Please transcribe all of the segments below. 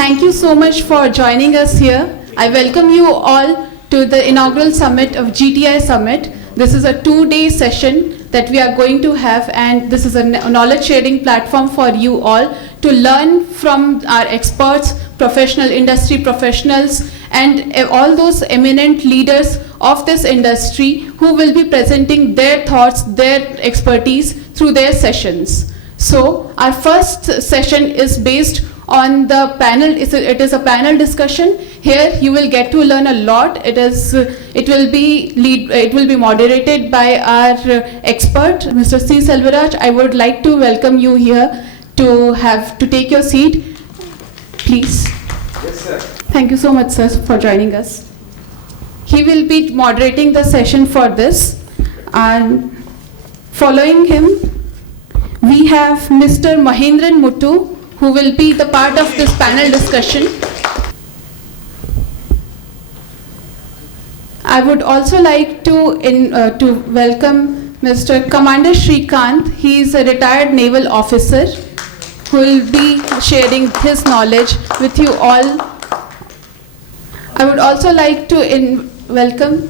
Thank you so much for joining us here. I welcome you all to the inaugural summit of GTI Summit. This is a 2-day session that we are going to have, and this is a knowledge sharing platform for you all to learn from our experts, professional industry professionals, and all those eminent leaders of this industry who will be presenting their thoughts, their expertise through their sessions. So our first session is based on the panel. It is a panel discussion. Here you will get to learn a lot. It will be moderated by our expert, Mr. C. Selvaraj. I would like to welcome you here to take your seat, please. Yes, sir. Thank you so much, sir, for joining us. He will be moderating the session for this, and following him, we have Mr. Mahendran Muthu, who will be the part of this panel discussion. I would also like to welcome Mr. Commander Shrikant. He is a retired naval officer who will be sharing his knowledge with you all. I would also like to welcome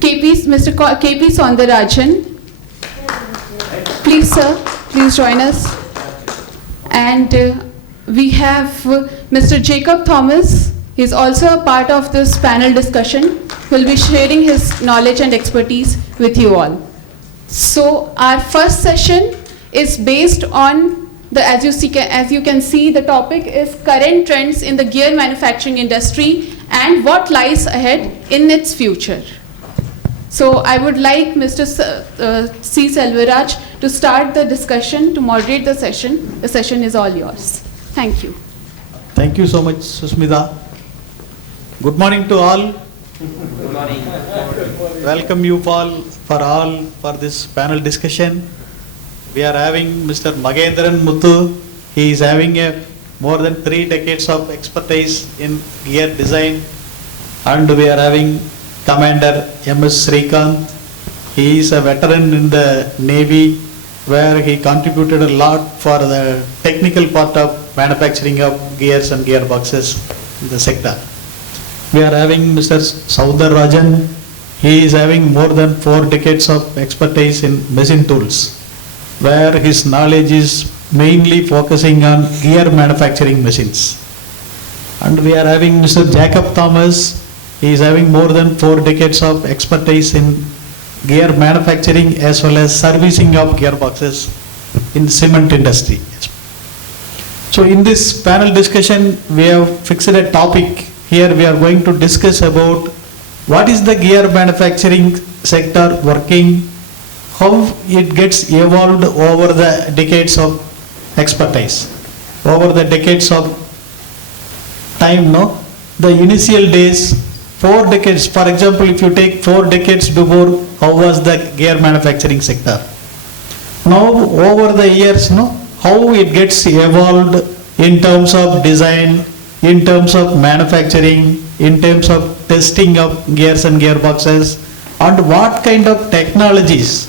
Mr. KP Soundarajan. Please, sir, please join us. And we have Mr. Jacob Thomas. He is also a part of this panel discussion. He will be sharing his knowledge and expertise with you all. So our first session is based on as you can see, the topic is current trends in the gear manufacturing industry and what lies ahead in its future. So I would like Mr. C. Selvaraj to start the discussion, to moderate the session. The session is all yours. Thank you. Thank you so much, Susmita. Good morning to all. Good morning. Welcome you all for this panel discussion. We are having Mr. Mahendran Muthu. He is having more than 3 decades of expertise in gear design, and we are having Commander M.S. Shrikant. He is a veteran in the Navy, where he contributed a lot for the technical part of manufacturing of gears and gearboxes in the sector. We are having Mr. Soundarajan. He is having more than 4 decades of expertise in machine tools, where his knowledge is mainly focusing on gear manufacturing machines. And we are having Mr. Jacob Thomas. He is having more than 4 decades of expertise in gear manufacturing as well as servicing of gearboxes in cement industry. So in this panel discussion, we have fixed a topic. Here we are going to discuss about what is the gear manufacturing sector working, how it gets evolved over the decades of expertise, over the decades of time. The initial days, 4 decades, for example, if you take 4 decades before, how was the gear manufacturing sector? Now over the years, how it gets evolved in terms of design, in terms of manufacturing, in terms of testing of gears and gearboxes, and what kind of technologies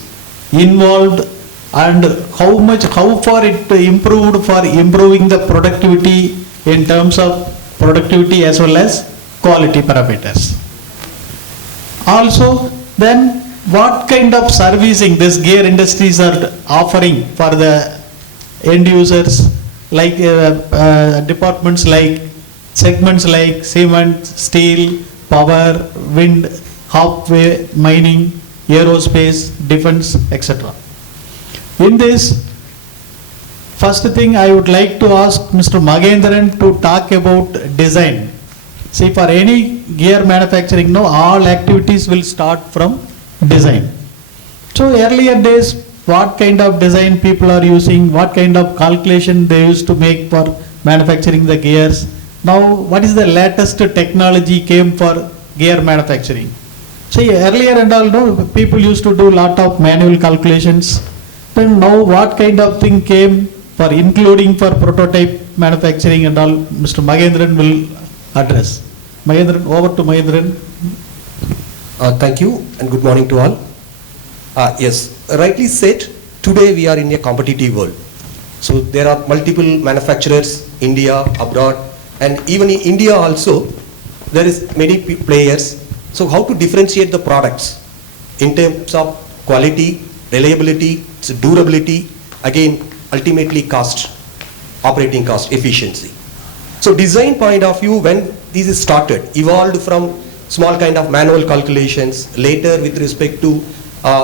involved, and how far it improved for improving the productivity in terms of productivity as well as quality parameters. Also, then what kind of servicing this gear industries are offering for the end users, like departments like segments like cement, steel, power, wind, halfway, mining, aerospace, defense, etc. In this, first thing I would like to ask Mr. Mahendran to talk about design. See, for any gear manufacturing, all activities will start from design. So earlier days, what kind of design people are using, what kind of calculation they used to make for manufacturing the gears. Now, what is the latest technology came for gear manufacturing? See, earlier and all, people used to do lot of manual calculations. Then now what kind of thing came for including for prototype manufacturing and all, Mr. Mahendran will address. Mahendran, over to Mahendran. Thank you and good morning to all. Yes, rightly said, today we are in a competitive world. So there are multiple manufacturers, India, abroad, And even in India also, there is many players. So how to differentiate the products in terms of quality, reliability, durability, again, ultimately cost, operating cost, efficiency. So design point of view, when this is started, evolved from small kind of manual calculations, later with respect to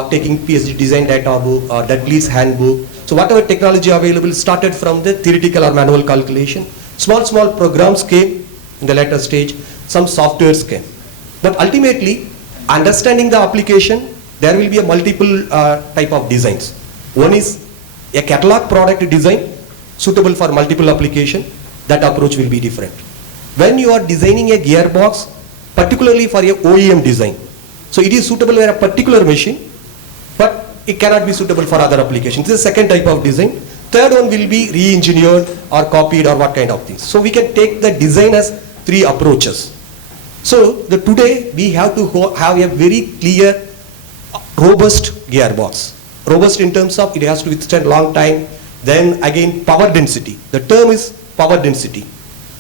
taking PhD design data book or Dudley's handbook. So whatever technology available started from the theoretical or manual calculation. Small programs came in the later stage, some softwares came. But ultimately, understanding the application, there will be a multiple type of designs. One is a catalog product design suitable for multiple application. That approach will be different. When you are designing a gearbox, particularly for a OEM design, so it is suitable for a particular machine, but it cannot be suitable for other applications. This is the second type of design. Third one will be re-engineered or copied or what kind of things. So we can take the design as three approaches. So today we have to have a very clear, robust gearbox. Robust in terms of it has to withstand long time. Then again, power density. The term is power density.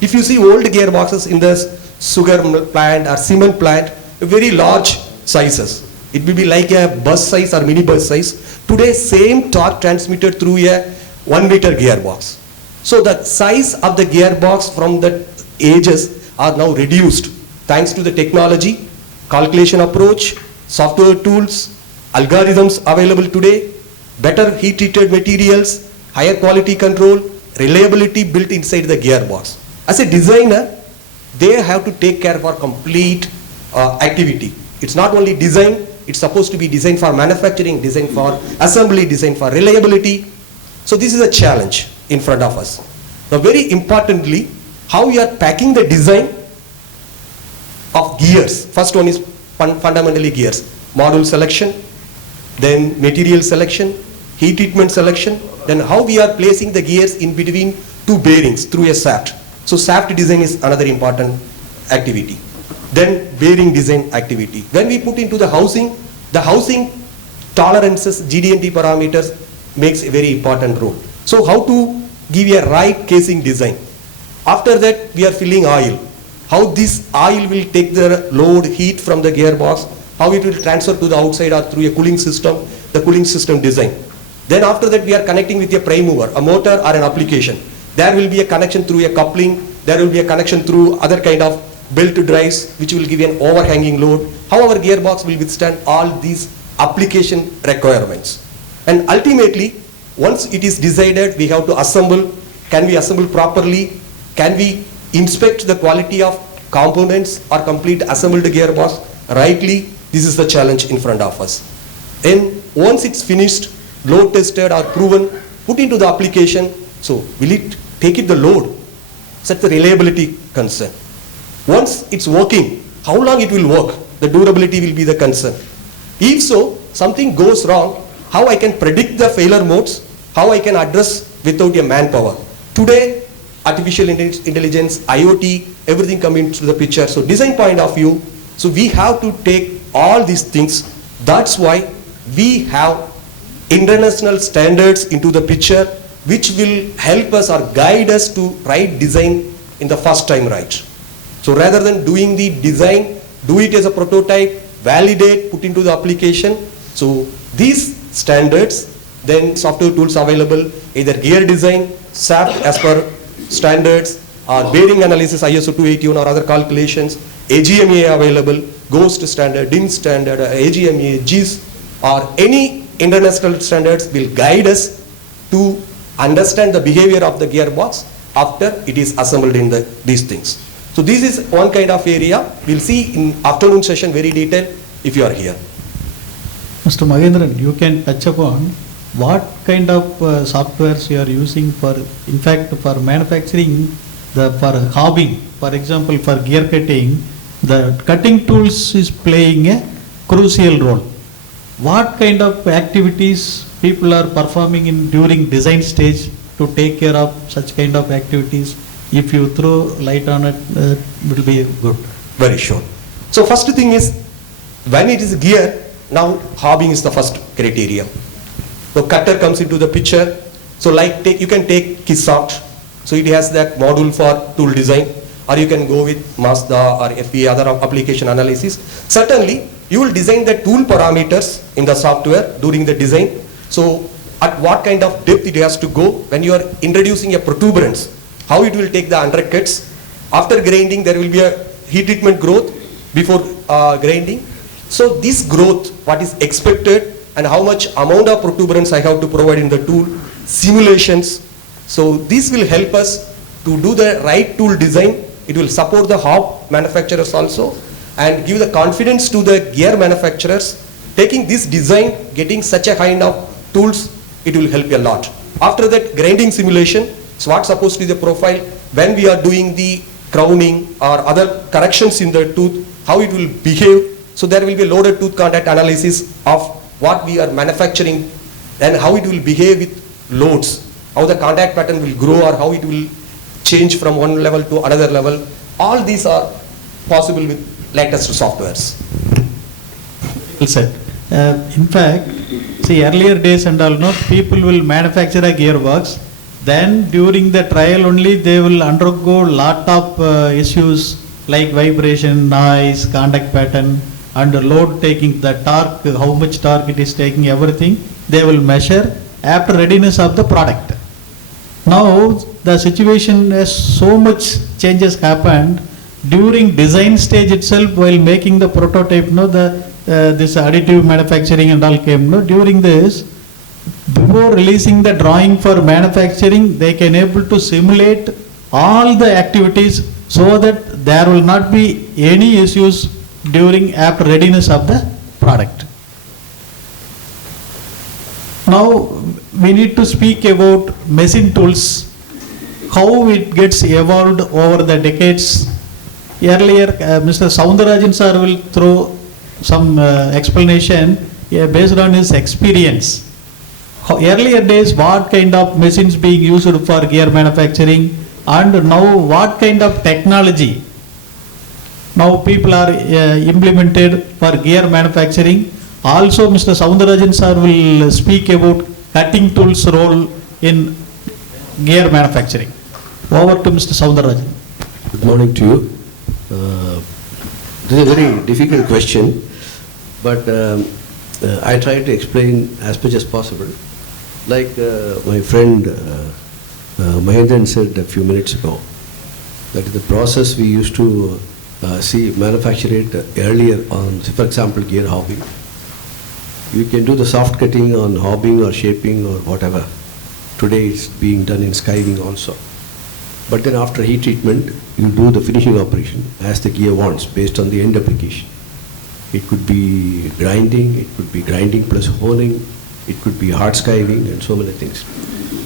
If you see old gearboxes in the sugar plant or cement plant, very large sizes. It will be like a bus size or mini bus size. Today, same torque transmitted through a 1 meter gearbox. So the size of the gearbox from the ages are now reduced thanks to the technology, calculation approach, software tools, algorithms available today, better heat treated materials, higher quality control, reliability built inside the gearbox. As a designer, they have to take care of our complete activity. It's not only design, it's supposed to be designed for manufacturing, designed for assembly, designed for reliability. So this is a challenge in front of us. Now very importantly, how we are packing the design of gears. First one is fundamentally gears. Module selection, then material selection, heat treatment selection, then how we are placing the gears in between two bearings through a shaft. So shaft design is another important activity. Then bearing design activity. When we put into the housing tolerances, GD&T parameters makes a very important role. So how to give a right casing design. After that we are filling oil. How this oil will take the load, heat from the gearbox, how it will transfer to the outside or through a cooling system, the cooling system design. Then after that we are connecting with a prime mover, a motor or an application. There will be a connection through a coupling, there will be a connection through other kind of belt drives which will give an overhanging load. How our gearbox will withstand all these application requirements. And ultimately, once it is decided, we have to assemble. Can we assemble properly? Can we inspect the quality of components or complete assembled gearbox rightly? This is the challenge in front of us. And once it's finished, load tested or proven, put into the application, so will it take it the load? Such the reliability concern. Once it's working, how long it will work? The durability will be the concern. If so, something goes wrong, how I can predict the failure modes, how I can address without a manpower. Today, artificial intelligence, IoT, everything come into the picture. So design point of view, so we have to take all these things. That's why we have international standards into the picture which will help us or guide us to write design in the first time right. So rather than doing the design, do it as a prototype, validate, put into the application. So these standards, then software tools available, either gear design, shaft as per standards, or bearing analysis, ISO 281 or other calculations, AGMA available, GHOST standard, DIN standard, AGMA, GIS, or any international standards will guide us to understand the behavior of the gearbox after it is assembled in these things. So this is one kind of area. We'll see in afternoon session very detailed if you are here. Mr. Magendran, you can touch upon what kind of softwares you are using for, in fact, for manufacturing, for hobbing, for example, for gear cutting, the cutting tools is playing a crucial role. What kind of activities people are performing during design stage to take care of such kind of activities? If you throw light on it, will be good. Very sure. So first thing is, when it is gear, now hobbing is the first criteria. So cutter comes into the picture. So like you can take KISSOFT. So it has that module for tool design. or you can go with Mazda or FBA, other application analysis. Certainly, you will design the tool parameters in the software during the design. So, at what kind of depth it has to go when you are introducing a protuberance, how it will take the undercuts. After grinding, there will be a heat treatment growth before grinding. So, this growth, what is expected and how much amount of protuberance I have to provide in the tool, simulations. So, this will help us to do the right tool design. It will support the hub manufacturers also and give the confidence to the gear manufacturers. Taking this design, getting such a kind of tools, it will help you a lot. After that, grinding simulation, so what's supposed to be the profile when we are doing the crowning or other corrections in the tooth, how it will behave. So there will be loaded tooth contact analysis of what we are manufacturing and how it will behave with loads, how the contact pattern will grow or how it will change from one level to another level. All these are possible with latest softwares. Well said. In fact, see earlier days and all, no, people will manufacture a gearbox. Then during the trial only they will undergo lot of issues like vibration, noise, contact pattern and load taking, the torque, how much torque it is taking, everything they will measure after readiness of the product. Now the situation has so much changes happened during design stage itself while making the prototype, no, this additive manufacturing and all came, no, during this. Before releasing the drawing for manufacturing, they can able to simulate all the activities so that there will not be any issues during after readiness of the product. Now we need to speak about machine tools, how it gets evolved over the decades. Earlier, Mr. Soundarajan sir will throw some explanation based on his experience. Earlier days, what kind of machines being used for gear manufacturing, and now what kind of technology now people are implemented for gear manufacturing. Also, Mr. Soundarajan sir will speak about cutting tools role in gear manufacturing. Over to Mr. Soundarajan. Good morning to you. This is a very difficult question, but I try to explain as much as possible. Like my friend Mahendran said a few minutes ago, that is the process we used to see manufacture it earlier on, say for example, gear hobbing. You can do the soft cutting on hobbing or shaping or whatever. Today it's being done in skiving also. But then after heat treatment, you do the finishing operation as the gear wants based on the end application. It could be grinding, it could be grinding plus honing, it could be hard skiving and so many things.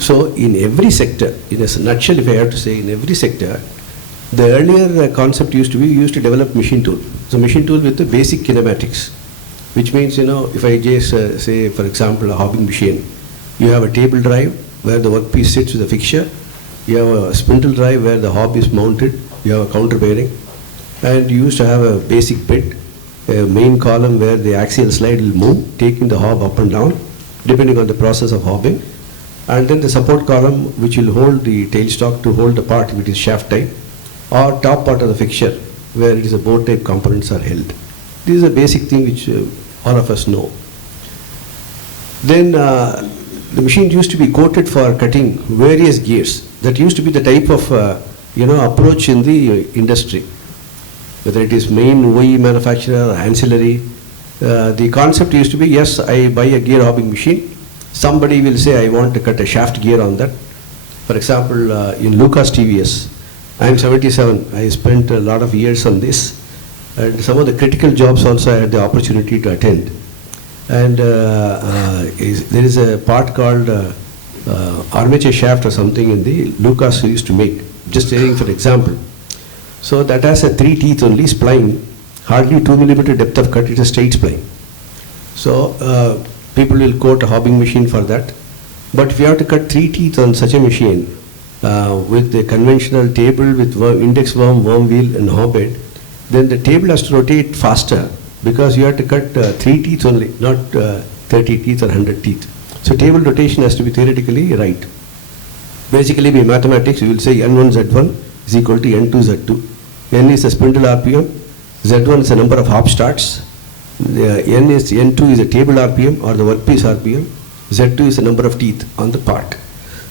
So in every sector, in a nutshell if I have to say, in every sector, the earlier concept used to be, you used to develop machine tool. So machine tool with the basic kinematics, which means, you know, if I just say for example a hobbing machine, you have a table drive where the workpiece sits with a fixture, you have a spindle drive where the hob is mounted, you have a counter bearing, and you used to have a basic bit, a main column where the axial slide will move, taking the hob up and down, depending on the process of hobbing, and then the support column which will hold the tailstock to hold the part if it is shaft type, or top part of the fixture where it is a bow type components are held. This is a basic thing which all of us know. Then the machine used to be coated for cutting various gears. That used to be the type of approach in the industry. Whether it is main OE manufacturer or ancillary, the concept used to be, yes, I buy a gear hobbing machine. Somebody will say, I want to cut a shaft gear on that. For example, in Lucas TVS, I am 77. I spent a lot of years on this. And some of the critical jobs also I had the opportunity to attend. And there is a part called armature shaft or something in the Lucas who used to make, just saying for example. So that has a 3 teeth only spline, hardly 2 millimeter depth of cut, it's a straight spline. So people will quote a hobbing machine for that. But if you have to cut 3 teeth on such a machine with the conventional table with index worm, worm wheel and hob head, then the table has to rotate faster because you have to cut 3 teeth only, not 30 teeth or 100 teeth. So table rotation has to be theoretically right. Basically by mathematics you will say N1 Z1 is equal to N2 Z2. N is the spindle RPM, Z1 is the number of hop starts, N2 is the table RPM or the workpiece RPM, Z2 is the number of teeth on the part.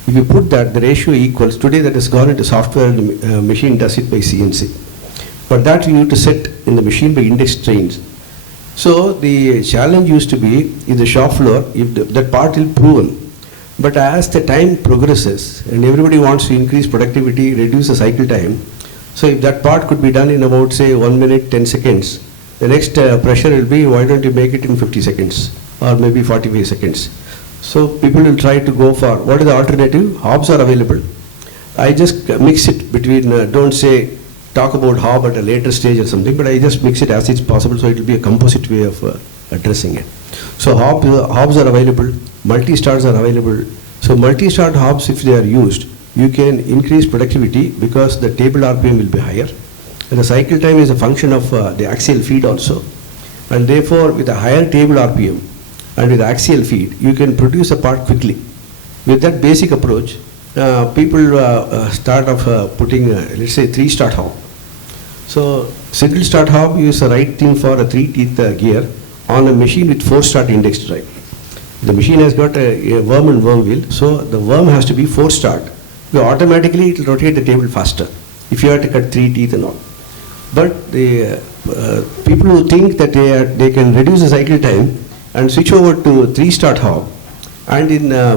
If you put that, the ratio equals, today that has gone into software and the machine does it by CNC. But that you need to set in the machine by index trains. So the challenge used to be in the shop floor, if that part is proven. But as the time progresses and everybody wants to increase productivity, reduce the cycle time, so if that part could be done in about say 1 minute, 10 seconds, the next pressure will be, why don't you make it in 50 seconds or maybe 45 seconds. So people will try to go for, what is the alternative? Hobs are available. I just mix it between, don't say, talk about hob at a later stage or something, but I just mix it as it's possible, so it will be a composite way of addressing it. So hobs are available, multi-starts are available. So multi-start hobs, if they are used, you can increase productivity because the table RPM will be higher. And the cycle time is a function of the axial feed also. And therefore, with a higher table RPM and with axial feed, you can produce a part quickly. With that basic approach, people start off putting, let's say, 3-start hob. So single start hob is the right thing for a 3-teeth gear on a machine with 4-start index drive. The machine has got a worm and worm wheel, so the worm has to be 4-start. Automatically it will rotate the table faster if you have to cut 3 teeth and all. But the people who think that they can reduce the cycle time and switch over to 3-start hob, and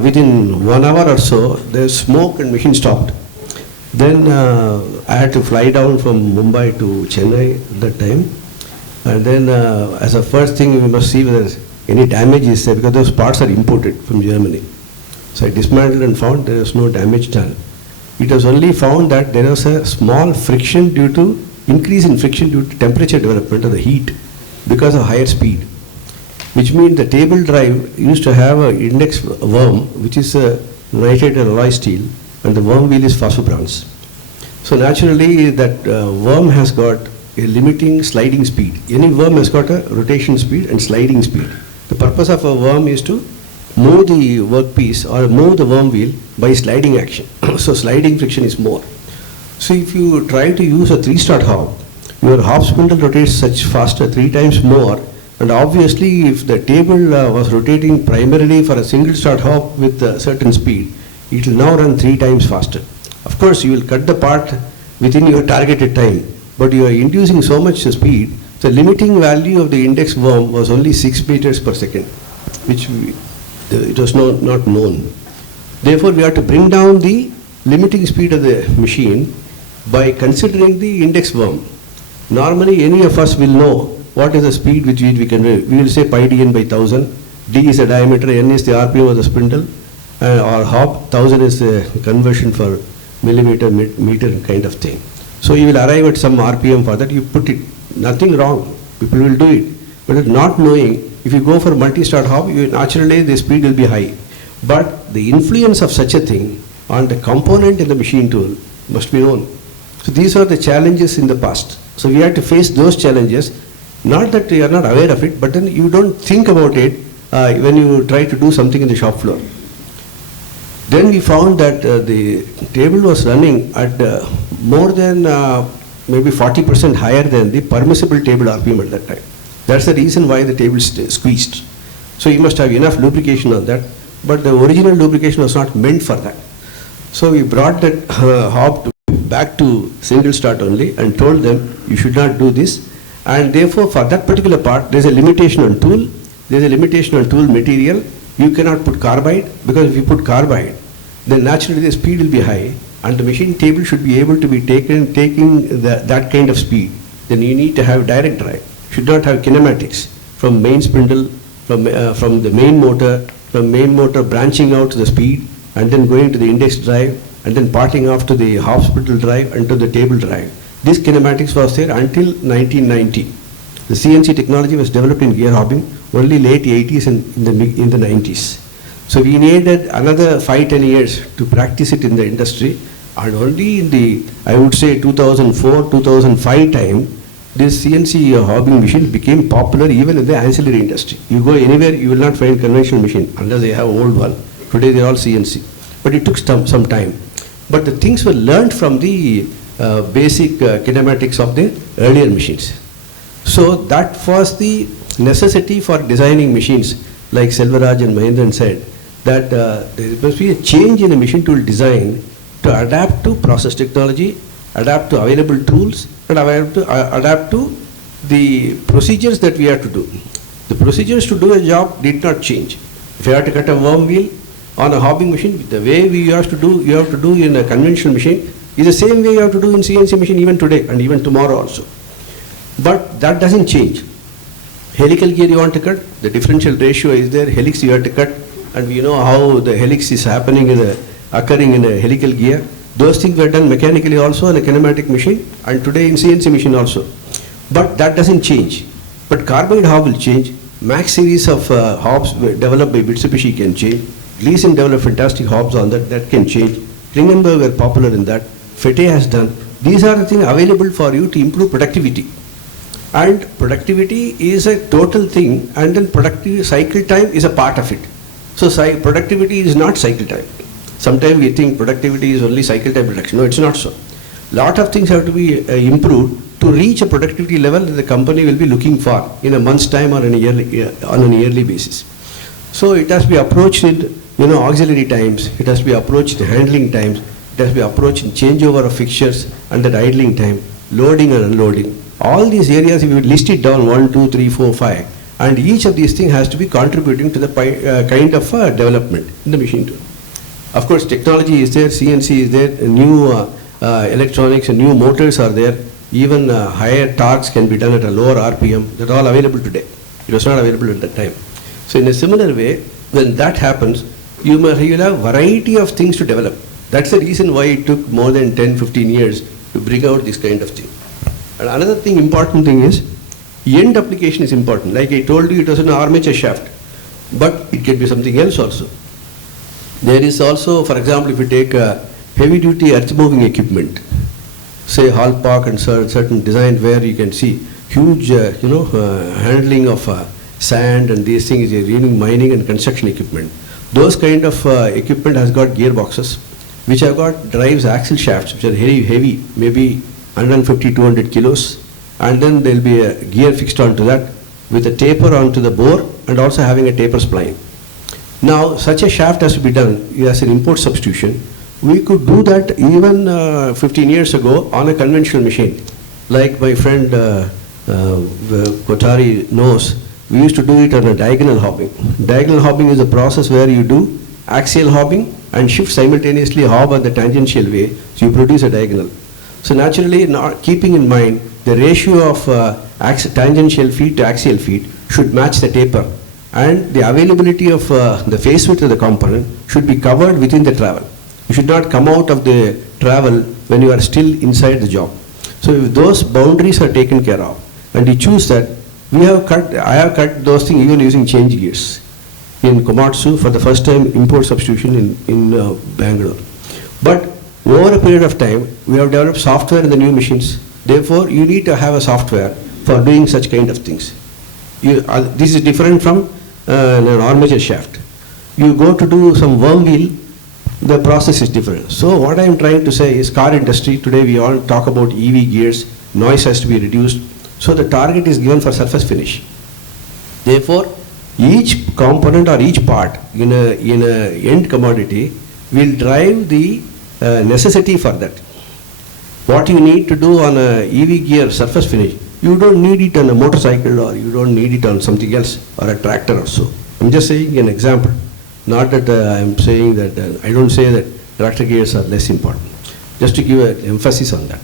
within 1 hour or so, there's smoke and machine stopped. Then I had to fly down from Mumbai to Chennai at that time. And then as a first thing, we must see whether any damage is there, because those parts are imported from Germany. So I dismantled and found there was no damage done. It was only found that there was a small friction due to, increase in friction due to temperature development of the heat because of higher speed. Which means the table drive used to have an index worm, which is a nitrate alloy steel, and the worm wheel is phosphobrons. So naturally that worm has got a limiting sliding speed. Any worm has got a rotation speed and sliding speed. The purpose of a worm is to move the workpiece or move the worm wheel by sliding action. So sliding friction is more. So if you try to use a 3-start hob, your hob spindle rotates such faster 3 times more, and obviously if the table was rotating primarily for a single start hob with a certain speed, it will now run 3 times faster. Of course you will cut the part within your targeted time, but you are inducing so much speed, the limiting value of the index worm was only 6 meters per second, which it was not known. Therefore we have to bring down the limiting speed of the machine by considering the index worm. Normally any of us will know what is the speed which we can, we will say pi dn by 1000, d is the diameter, n is the RPM of the spindle, or hob, 1000 is the conversion for millimeter, meter kind of thing. So you will arrive at some RPM for that, you put it, nothing wrong, people will do it. But not knowing, if you go for multi-start hob, naturally the speed will be high. But the influence of such a thing on the component in the machine tool must be known. So these are the challenges in the past. So we have to face those challenges, not that you are not aware of it, but then you don't think about it when you try to do something in the shop floor. Then we found that the table was running at more than maybe 40% higher than the permissible table RPM at that time. That's the reason why the table squeezed. So you must have enough lubrication on that, but the original lubrication was not meant for that. So we brought that hob back to single start only and told them you should not do this, and therefore for that particular part there is a limitation on tool, there is a limitation on tool material. You cannot put carbide, because if you put carbide, then naturally the speed will be high and the machine table should be able to be taking that kind of speed. Then you need to have direct drive. Should not have kinematics from main spindle, from the main motor branching out to the speed and then going to the index drive and then parting off to the half spindle drive and to the table drive. This kinematics was there until 1990. The CNC technology was developed in gear hobbing only late 80s and in the 90s. So we needed another 5-10 years to practice it in the industry, and only in the, I would say 2004-2005 time, this CNC hobbing machine became popular even in the ancillary industry. You go anywhere, you will not find conventional machine unless they have old one. Today they are all CNC. But it took some time. But the things were learned from the basic kinematics of the earlier machines. So that was the necessity for designing machines, like Selvaraj and Mahendran said, that there must be a change in the machine tool design to adapt to process technology, adapt to available tools, and adapt to the procedures that we have to do. The procedures to do a job did not change. If you have to cut a worm wheel on a hobbing machine, the way you have to do in a conventional machine is the same way you have to do in CNC machine even today and even tomorrow also. But that doesn't change. Helical gear you want to cut, the differential ratio is there, helix you have to cut, and we know how the helix is occurring in a helical gear. Those things were done mechanically also in a kinematic machine and today in CNC machine also. But that doesn't change. But carbide hob will change. Max series of hobs developed by Mitsubishi can change. Gleason developed fantastic hobs on that can change. Klingenberg were popular in that. Fette has done. These are the things available for you to improve productivity. And productivity is a total thing, and then productive cycle time is a part of it. So productivity is not cycle time. Sometimes we think productivity is only cycle time reduction. No, it's not so. Lot of things have to be improved to reach a productivity level that the company will be looking for in a month's time or on a yearly basis. So it has to be approached in auxiliary times, it has to be approached in handling times, it has to be approached in changeover of fixtures and that idling time, loading and unloading. All these areas, if you list it down 1, 2, 3, 4, 5, and each of these things has to be contributing to the kind of development in the machine tool. Of course, technology is there, CNC is there, new electronics and new motors are there. Even higher torques can be done at a lower RPM. That are all available today. It was not available at that time. So in a similar way, when that happens, you will have variety of things to develop. That's the reason why it took more than 10, 15 years to bring out this kind of thing. And another thing, important thing is, end application is important. Like I told you, it was an armature shaft, but it can be something else also. There is also, for example, if you take heavy duty earth moving equipment, say hall park and certain design where you can see huge handling of sand and these things, mining and construction equipment. Those kind of equipment has got gearboxes which have got drives axle shafts which are very heavy, maybe 150, 200 kilos, and then there will be a gear fixed onto that with a taper onto the bore and also having a taper spline. Now such a shaft has to be done as an import substitution. We could do that even 15 years ago on a conventional machine. Like my friend Kotari knows, we used to do it on a diagonal hobbing. Diagonal hobbing is a process where you do axial hobbing and shift simultaneously hob on the tangential way, so you produce a diagonal. So naturally, not keeping in mind the ratio of tangential feet to axial feet should match the taper, and the availability of the face width of the component should be covered within the travel. You should not come out of the travel when you are still inside the job. So if those boundaries are taken care of, and you choose that, I have cut those things even using change gears in Komatsu for the first time, import substitution in Bangalore. But over a period of time, we have developed software in the new machines. Therefore, you need to have a software for doing such kind of things. This is different from an armature shaft. You go to do some worm wheel, the process is different. So what I am trying to say is, car industry, today we all talk about EV gears, noise has to be reduced. So the target is given for surface finish. Therefore, each component or each part in a end commodity will drive the necessity for that. What you need to do on a EV gear surface finish, you don't need it on a motorcycle, or you don't need it on something else, or a tractor or so. I'm just saying an example. Not that I'm saying that, I don't say that tractor gears are less important. Just to give an emphasis on that.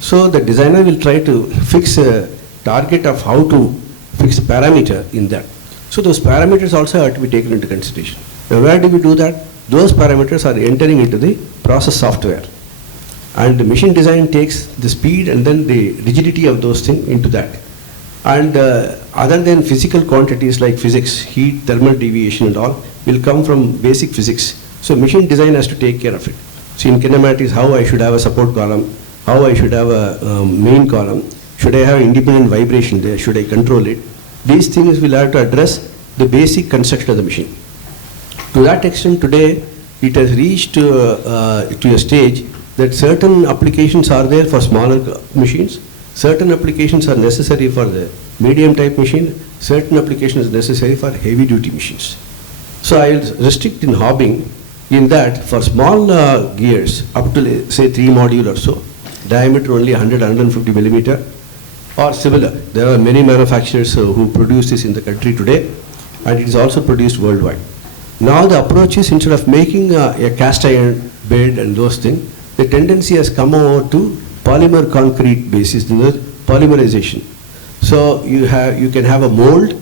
So the designer will try to fix a target of how to fix a parameter in that. So those parameters also have to be taken into consideration. Now where do we do that? Those parameters are entering into the process software. And the machine design takes the speed and then the rigidity of those things into that. And other than physical quantities like physics, heat, thermal deviation and all, will come from basic physics. So machine design has to take care of it. So in kinematics, how I should have a support column, how I should have a main column, should I have independent vibration there, should I control it? These things will have to address the basic construction of the machine. To that extent, today it has reached to a stage that certain applications are there for smaller machines, certain applications are necessary for the medium type machine, certain applications necessary for heavy duty machines. So I will restrict in hobbing in that for small gears up to say 3 module or so, diameter only 100-150 millimeter or similar. There are many manufacturers who produce this in the country today, and it is also produced worldwide. Now the approach is, instead of making a cast iron bed and those things, the tendency has come over to polymer concrete basis, the polymerization. So you can have a mold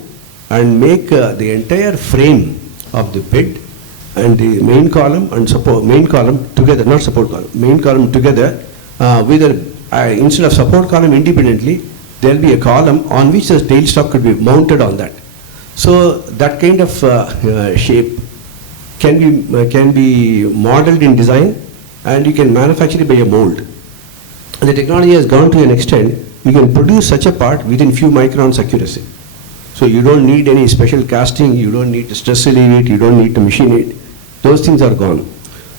and make the entire frame of the bed and the main column and main column together, not support column, main column together with instead of support column independently, there will be a column on which the tailstock could be mounted on that. So that kind of shape can be modeled in design, and you can manufacture it by a mold. And the technology has gone to an extent, you can produce such a part within few microns accuracy. So you don't need any special casting, you don't need to stress relieve it, you don't need to machine it. Those things are gone.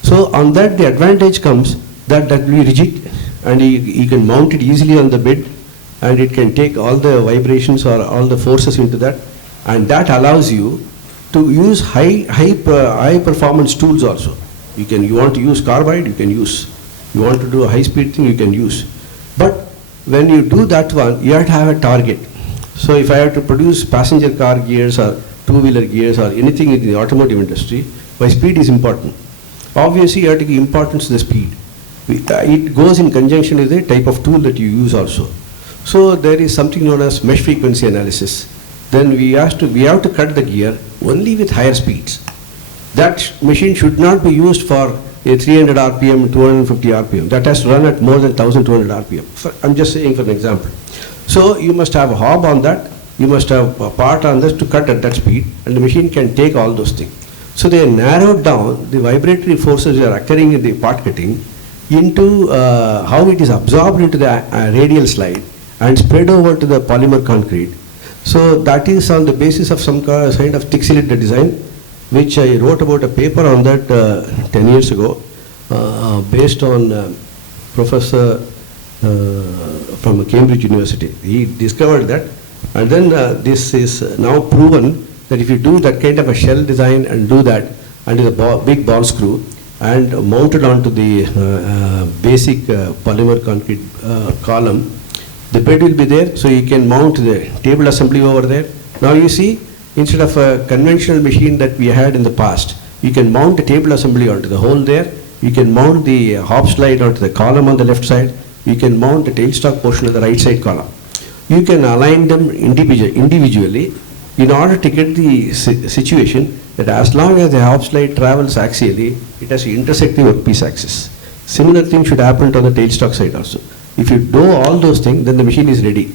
So on that, the advantage comes that will be rigid, and you can mount it easily on the bed, and it can take all the vibrations or all the forces into that, and that allows you to use high performance tools also. You want to use carbide, you can use. You want to do a high speed thing, you can use. But when you do that one, you have to have a target. So if I have to produce passenger car gears or two-wheeler gears or anything in the automotive industry, my speed is important. Obviously, you have to give importance to the speed. It goes in conjunction with the type of tool that you use also. So there is something known as mesh frequency analysis. Then we have to cut the gear only with higher speeds. That machine should not be used for a 300 RPM, 250 RPM. That has to run at more than 1200 RPM. I'm just saying for an example. So you must have a hob on that, you must have a part on this to cut at that speed, and the machine can take all those things. So they narrowed down the vibratory forces that are occurring in the part cutting into how it is absorbed into the radial slide and spread over to the polymer concrete. So that is on the basis of some kind of thick cylinder design, which I wrote about a paper on that 10 years ago, based on Professor from Cambridge University. He discovered that, and then this is now proven that if you do that kind of a shell design and do that under the big ball screw and mount it onto the basic polymer concrete column, the bed will be there, so you can mount the table assembly over there. Now you see, instead of a conventional machine that we had in the past, you can mount the table assembly onto the hole there, you can mount the hop slide onto the column on the left side, you can mount the tailstock portion of the right side column. You can align them individually in order to get the situation that as long as the hop slide travels axially, it has to intersect the workpiece axis. Similar thing should happen to the tailstock side also. If you do all those things, then the machine is ready.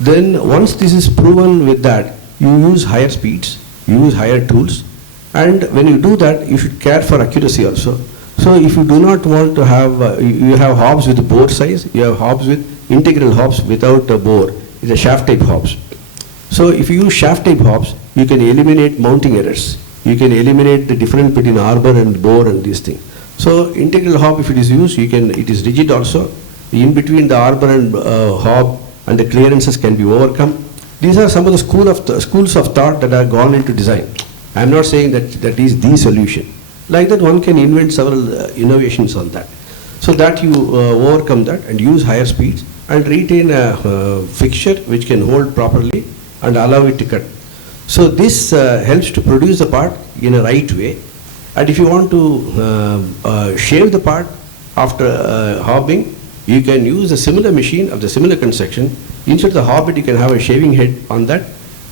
Then once this is proven with that, you use higher speeds, you use higher tools, and when you do that, you should care for accuracy also. So if you do not want to have, you have hobs with bore size, you have hobs with integral hobs without a bore, it's a shaft type hobs. So if you use shaft type hobs, you can eliminate mounting errors. You can eliminate the difference between arbor and bore and these things. So integral hob, if it is used, it is rigid also. In between the arbor and hob and the clearances can be overcome. These are some of the schools of thought that have gone into design. I am not saying that is the solution. Like that, one can invent several innovations on that. So that you overcome that and use higher speeds and retain a fixture which can hold properly and allow it to cut. So this helps to produce the part in a right way. And if you want to shave the part after hobbing, you can use a similar machine of the similar construction. Instead of the hobbit, you can have a shaving head on that,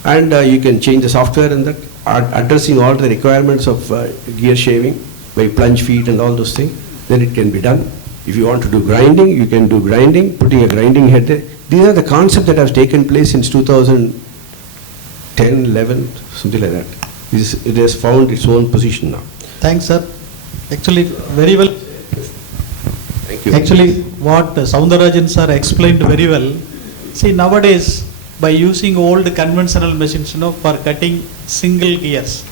and you can change the software in that, addressing all the requirements of gear shaving by plunge feet and all those things. Then it can be done. If you want to do grinding, you can do grinding, putting a grinding head there. These are the concepts that have taken place since 2010, 11, something like that. It has found its own position now. Thanks, sir. Actually, very well. Thank you. Actually, what Soundarajan sir explained very well. See, nowadays, by using old conventional machines, for cutting single gears,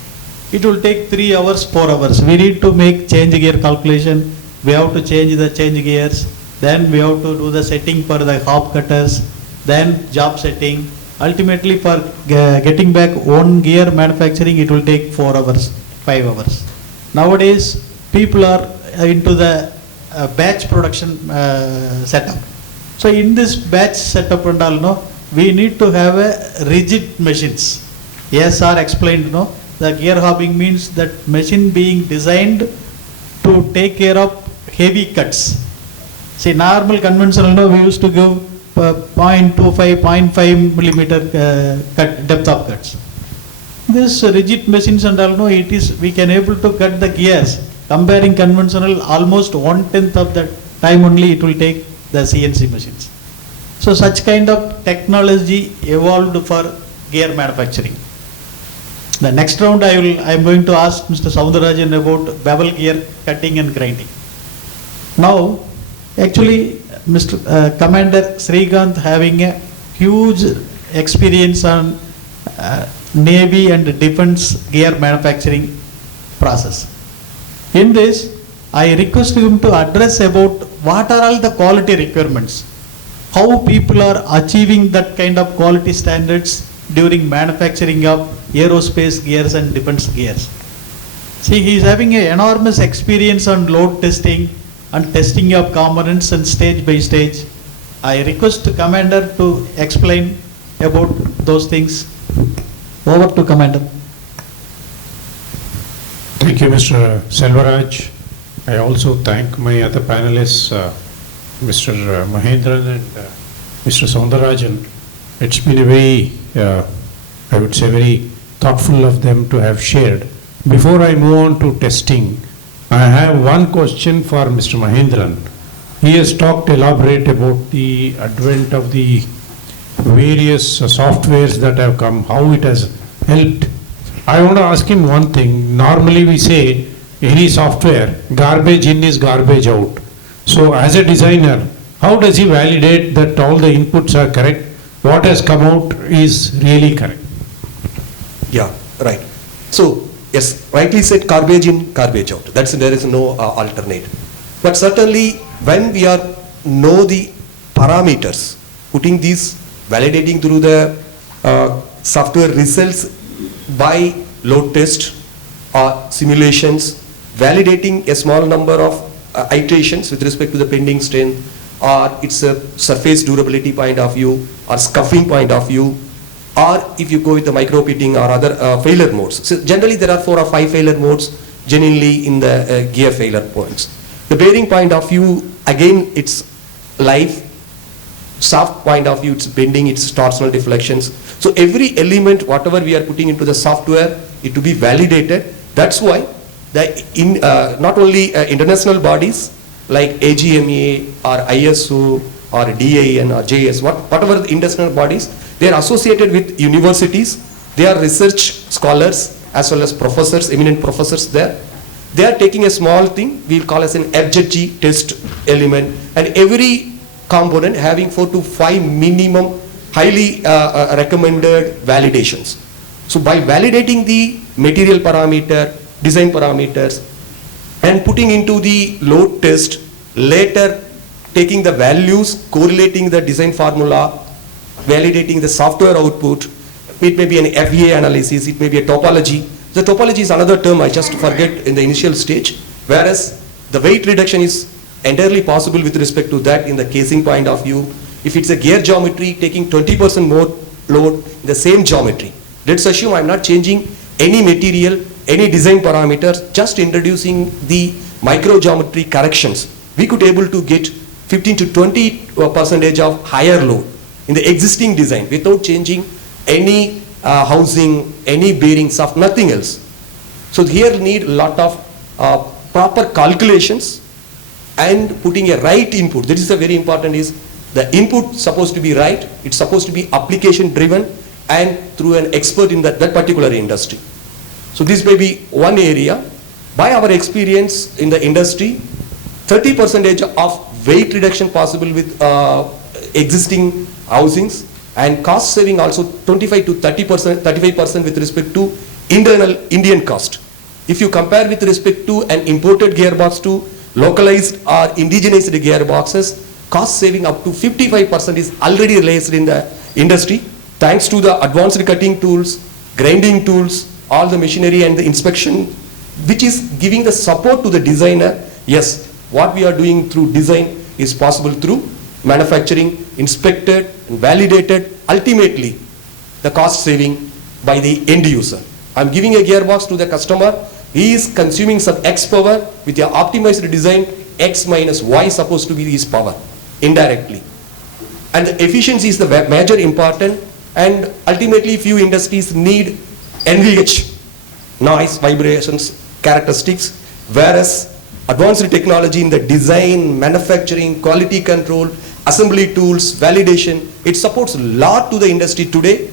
it will take 3 hours, 4 hours. We need to make change gear calculation, we have to change the change gears, then we have to do the setting for the hop cutters, then job setting. Ultimately for getting back one gear manufacturing, it will take 4 hours, 5 hours. Nowadays, people are into the batch production setup. So in this batch setup and all, no, we need to have a rigid machines. Yes, sir explained, no, the gear hopping means that machine being designed to take care of heavy cuts. See, normal conventional, no, we used to give 0.25, 0.5 millimeter cut depth of cuts. This rigid machines and all, no, it is, we can able to cut the gears. Comparing conventional, almost 1/10 of the time only it will take the CNC machines. So such kind of technology evolved for gear manufacturing. The next round I am going to ask Mr. Soundarajan about bevel gear cutting and grinding. Now, actually, Mr. Commander Srikanth having a huge experience on Navy and defense gear manufacturing process. In this, I request him to address about what are all the quality requirements, how people are achieving that kind of quality standards during manufacturing of aerospace gears and defense gears. See, he is having an enormous experience on load testing and testing of components and stage by stage. I request the Commander to explain about those things. Over to Commander. Thank you, Mr. Selvaraj. I also thank my other panelists, Mr. Mahendran and Mr. Soundarajan. It's been a very, I would say, very thoughtful of them to have shared. Before I move on to testing, I have one question for Mr. Mahendran. He has talked elaborate about the advent of the various softwares that have come, how it has helped. I want to ask him one thing. Normally we say any software, garbage in is garbage out. So as a designer, how does he validate that all the inputs are correct? What has come out is really correct? Yeah, right. So, yes, rightly said, garbage in, garbage out. There is no alternate. But certainly, when we are know the parameters, putting these, validating through the software results by load test or simulations, validating a small number of iterations with respect to the pending strain, or it's a surface durability point of view, or scuffing point of view, or if you go with the micro pitting or other failure modes. So generally there are 4 or 5 failure modes genuinely in the gear failure points. The bearing point of view, again it's live. Soft point of view, it's bending, it's torsional deflections. So every element, whatever we are putting into the software, it to be validated. That's why not only international bodies like AGMA or ISO or DIN or JS, whatever the international bodies, they are associated with universities. They are research scholars as well as professors, eminent professors there. They are taking a small thing we'll call as an FZG test element, and every component having 4 to 5 minimum highly recommended validations. So by validating the material parameter, design parameters, and putting into the load test, later taking the values, correlating the design formula, validating the software output, it may be an FEA analysis, it may be a topology. The topology is another term I just forget in the initial stage, whereas the weight reduction is entirely possible with respect to that in the casing point of view. If it's a gear geometry, taking 20% more load in the same geometry. Let's assume I'm not changing any material, any design parameters, just introducing the micro geometry corrections. We could able to get 15 to 20% of higher load in the existing design without changing any housing, any bearing, soft, nothing else. So here need a lot of proper calculations and putting a right input. This is a very important is the input supposed to be right, it's supposed to be application driven and through an expert in that particular industry. So this may be one area. By our experience in the industry, 30% of weight reduction possible with existing housings, and cost saving also 25 to 30%, 35% with respect to internal Indian cost. If you compare with respect to an imported gearbox to localized or indigenized gearboxes, cost saving up to 55% is already realized in the industry thanks to the advanced cutting tools, grinding tools, all the machinery and the inspection, which is giving the support to the designer. Yes, what we are doing through design is possible through manufacturing, inspected and validated, ultimately the cost saving by the end user. I'm giving a gearbox to the customer, he is consuming some X power with your optimized design, X minus Y supposed to be his power, indirectly. And the efficiency is the major important, and ultimately few industries need NVH, noise, vibrations, characteristics, whereas advanced technology in the design, manufacturing, quality control, assembly tools, validation, it supports a lot to the industry today.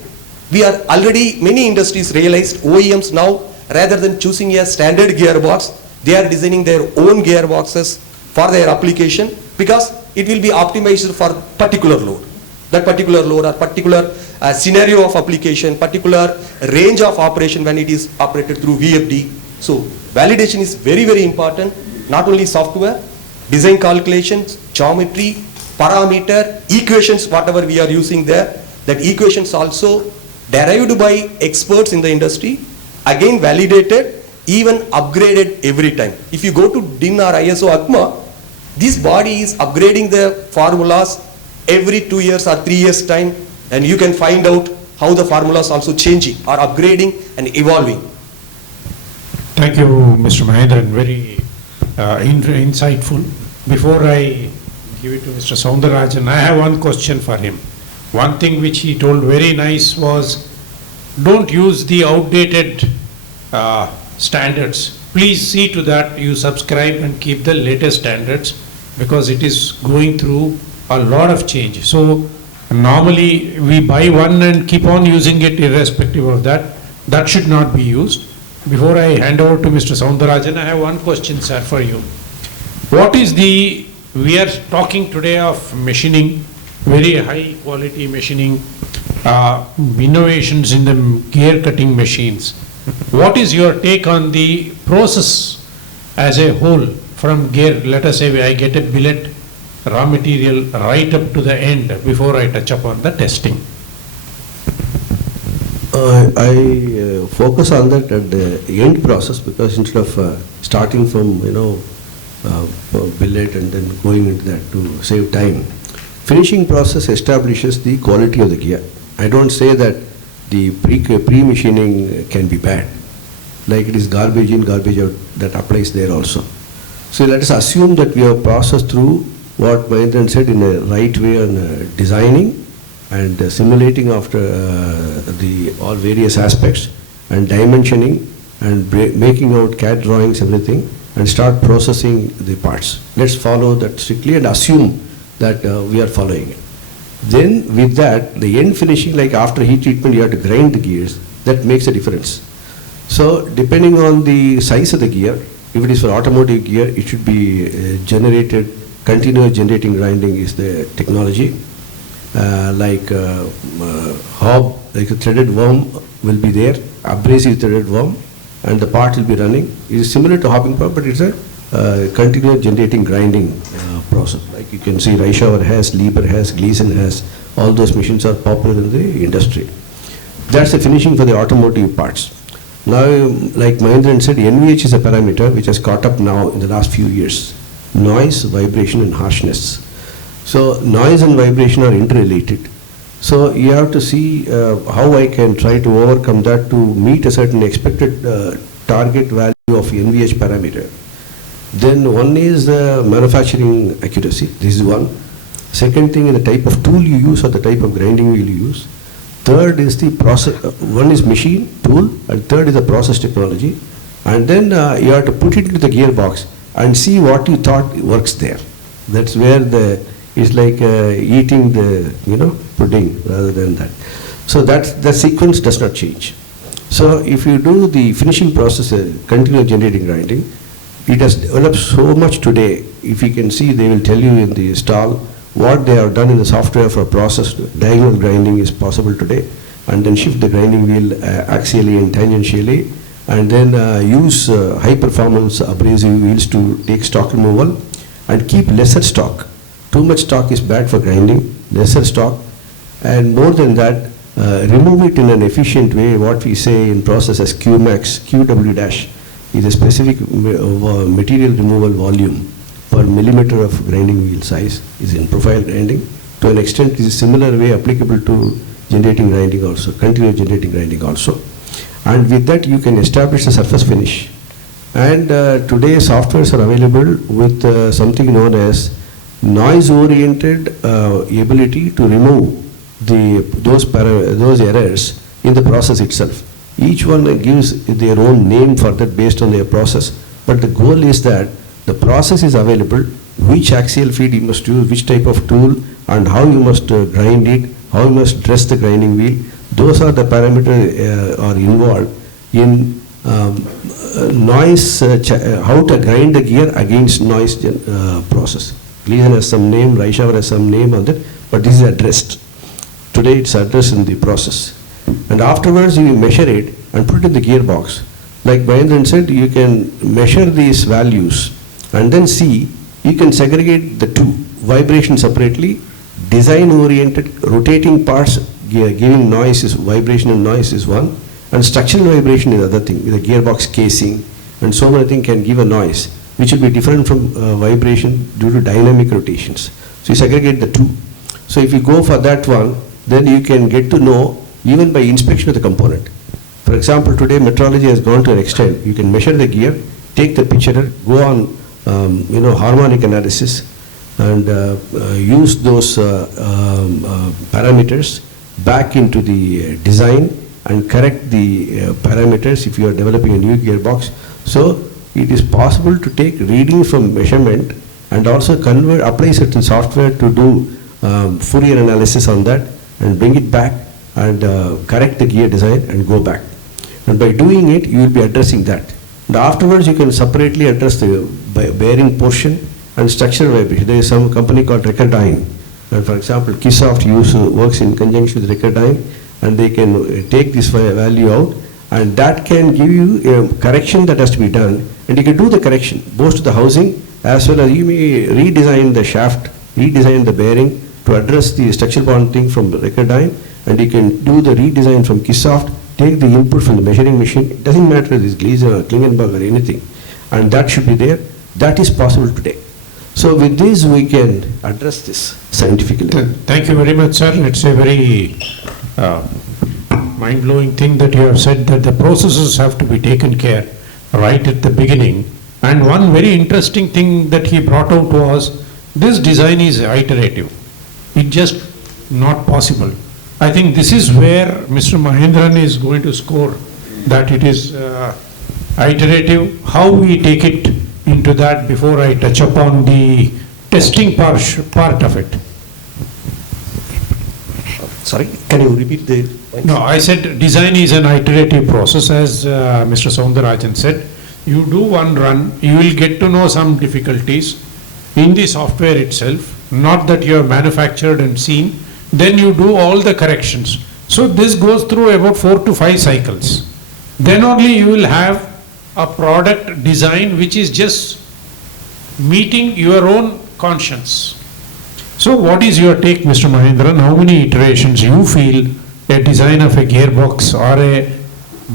We are already, many industries realized, OEMs now, rather than choosing a standard gearbox, they are designing their own gearboxes for their application because it will be optimized for particular load. That particular load or particular scenario of application, particular range of operation when it is operated through VFD. So validation is very, very important. Not only software, design calculations, geometry, parameter, equations, whatever we are using there, that equations also derived by experts in the industry, again validated, even upgraded every time. If you go to DIN or ISO ACMA, this body is upgrading the formulas every 2 years or 3 years time, and you can find out how the formulas also changing or upgrading and evolving. Thank you, Mr. Mahendran. Very insightful. Before I give it to Mr. Soundarajan, I have one question for him. One thing which he told very nice was, don't use the outdated standards. Please see to that you subscribe and keep the latest standards because it is going through a lot of change. So normally we buy one and keep on using it irrespective of that. That should not be used. Before I hand over to Mr. Soundarajan, I have one question, sir, for you. What is the, we are talking today of machining, very high quality machining, innovations in the gear cutting machines. What is your take on the process as a whole from gear? Let us say I get a billet, raw material right up to the end before I touch upon the testing. I focus on that at the end process because instead of starting from billet and then going into that to save time, finishing process establishes the quality of the gear. I don't say that the pre-machining can be bad, like it is garbage in, garbage out, that applies there also. So let us assume that we have processed through what Mahendran said in a right way on designing and simulating after the all various aspects and dimensioning and making out CAD drawings, everything, and start processing the parts. Let's follow that strictly and assume that we are following it. Then with that, the end finishing, like after heat treatment, you have to grind the gears. That makes a difference. So depending on the size of the gear, if it is for automotive gear, it should be generated, continuous generating grinding is the technology. Like hob, like a threaded worm will be there, abrasive threaded worm, and the part will be running. It is similar to hopping part, but it's a continuous generating grinding process. Like you can see, Reischauer has, Lieber has, Gleason has, all those machines are popular in the industry. That's the finishing for the automotive parts. Now, like Mahendran said, NVH is a parameter which has caught up now in the last few years. Noise, vibration and harshness. So noise and vibration are interrelated. So you have to see how I can try to overcome that to meet a certain expected target value of NVH parameter. Then one is the manufacturing accuracy. This is one. Second thing is the type of tool you use or the type of grinding wheel you use. Third is the process. One is machine, tool, and third is the process technology. And then you have to put it into the gearbox and see what you thought works there. That's where it's like eating the pudding rather than that. So the sequence does not change. So if you do the finishing process, continuous generating grinding, it has developed so much today. If you can see, they will tell you in the stall what they have done in the software for process. Diagonal grinding is possible today, and then shift the grinding wheel axially and tangentially, and then use high performance abrasive wheels to take stock removal, and keep lesser stock. Too much stock is bad for grinding, lesser stock, and more than that, remove it in an efficient way. What we say in process as Qmax, QW dash, is a specific material removal volume per millimeter of grinding wheel size, is in profile grinding. To an extent, is a similar way applicable to generating grinding also, continuous generating grinding also. And with that, you can establish the surface finish. And today, softwares are available with something known as noise-oriented ability to remove those errors in the process itself. Each one gives their own name for that based on their process. But the goal is that the process is available, which axial feed you must use, which type of tool, and how you must grind it, how you must dress the grinding wheel. Those are the parameters are involved in noise, how to grind the gear against noise process. Gleason has some name, Reischauer has some name on that, but this is addressed. Today it's addressed in the process. And afterwards you measure it and put it in the gearbox. Like Mahendran said, you can measure these values and then see, you can segregate the two, vibration separately, design oriented, rotating parts giving noise is, vibration and noise is one, and structural vibration is the other thing, the gearbox casing and so many things can give a noise, which will be different from vibration due to dynamic rotations. So you segregate the two. So if you go for that one, then you can get to know even by inspection of the component. For example, today metrology has gone to an extent, you can measure the gear, take the picture, go on harmonic analysis and use those parameters back into the design and correct the parameters if you are developing a new gearbox. So it is possible to take reading from measurement and also apply certain software to do Fourier analysis on that and bring it back and correct the gear design and go back. And by doing it, you will be addressing that. And afterwards, you can separately address the bearing portion and structural vibration. There is some company called Recordine. And for example, Keysoft works in conjunction with Recordine, and they can take this value out, and that can give you a correction that has to be done. And you can do the correction, both to the housing, as well as you may redesign the shaft, redesign the bearing to address the structural bonding from Recordine, and you can do the redesign from Keysoft, take the input from the measuring machine. It doesn't matter if it's Gleason or Klingenberg or anything, and that should be there. That is possible today. So with this, we can address this scientifically. Thank you very much, sir. It's a very mind-blowing thing that you have said, that the processes have to be taken care right at the beginning. And one very interesting thing that he brought out was, this design is iterative. It's just not possible. I think this is where Mr. Mahendran is going to score, that it is iterative. How we take it into that before I touch upon the testing part of it. Sorry, can you repeat the point? No, I said design is an iterative process, as Mr. Soundarajan said. You do one run, you will get to know some difficulties in the software itself, not that you have manufactured and seen, then you do all the corrections. So this goes through about 4 to 5 cycles. Then only you will have a product design which is just meeting your own conscience. So what is your take, Mr. Mahendran? How many iterations you feel a design of a gearbox or a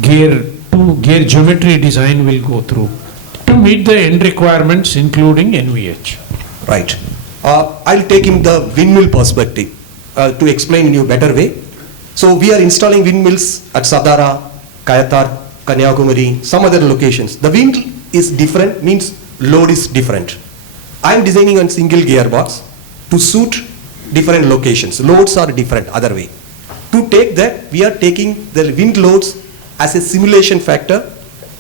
gear geometry design will go through to meet the end requirements, including NVH? Right. I'll take in the windmill perspective to explain in a better way. So we are installing windmills at Sadara, Kayatar, Kanyakumari, some other locations. The wind is different, means load is different. I'm designing a single gearbox to suit different locations. Loads are different other way. To take that, we are taking the wind loads as a simulation factor.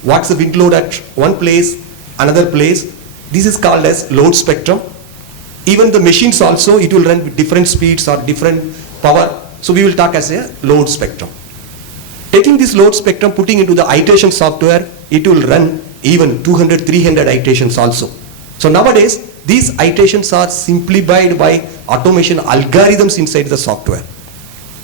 What's the wind load at one place, another place? This is called as load spectrum. Even the machines also, it will run with different speeds or different power. So we will talk as a load spectrum. Taking this load spectrum, putting into the iteration software, it will run even 200, 300 iterations also. So nowadays, these iterations are simplified by automation algorithms inside the software.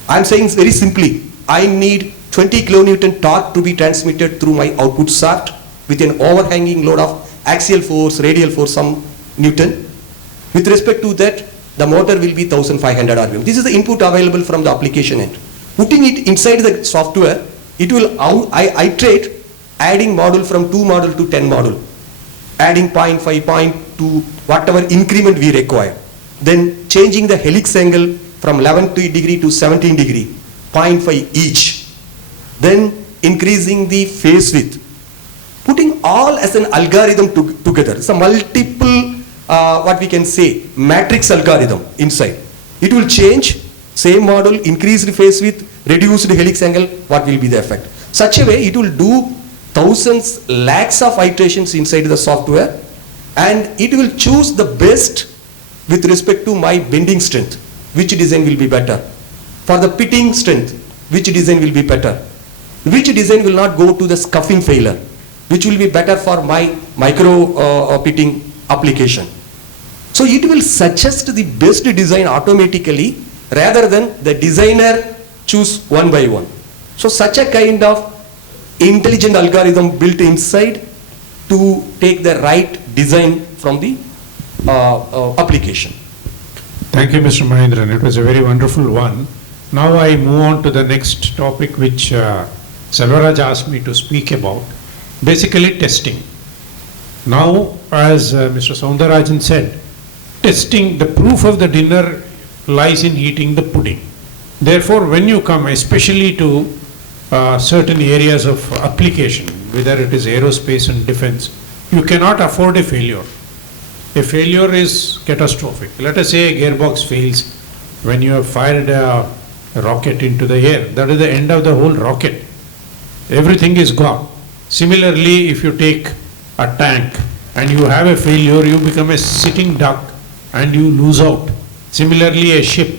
I'm saying very simply, I need 20 kilonewton torque to be transmitted through my output shaft with an overhanging load of axial force, radial force, some Newton. With respect to that, the motor will be 1500 RPM. This is the input available from the application end. Putting it inside the software, it will iterate, adding module from 2 module to 10 module, adding 0.5, 0.2, whatever increment we require. Then changing the helix angle from 11 degree to 17 degree, 0.5 each. Then increasing the phase width. Putting all as an algorithm together. It's a multiple, what we can say, matrix algorithm inside. It will change, same model, increased phase width, reduced helix angle, what will be the effect. Such a way it will do thousands, lakhs of iterations inside the software, and it will choose the best with respect to my bending strength, which design will be better. For the pitting strength, which design will be better. Which design will not go to the scuffing failure, which will be better for my micro pitting application. So it will suggest the best design automatically rather than the designer choose one by one. So such a kind of intelligent algorithm built inside to take the right design from the application. Thank you, Mr. Mahendran. It was a very wonderful one. Now I move on to the next topic which Selvaraj asked me to speak about. Basically testing. Now, as Mr. Soundarajan said, testing, the proof of the dinner lies in eating the pudding. Therefore, when you come especially to certain areas of application, whether it is aerospace and defense, you cannot afford a failure. A failure is catastrophic. Let us say a gearbox fails when you have fired a rocket into the air. That is the end of the whole rocket. Everything is gone. Similarly, if you take a tank and you have a failure, you become a sitting duck and you lose out. Similarly, a ship,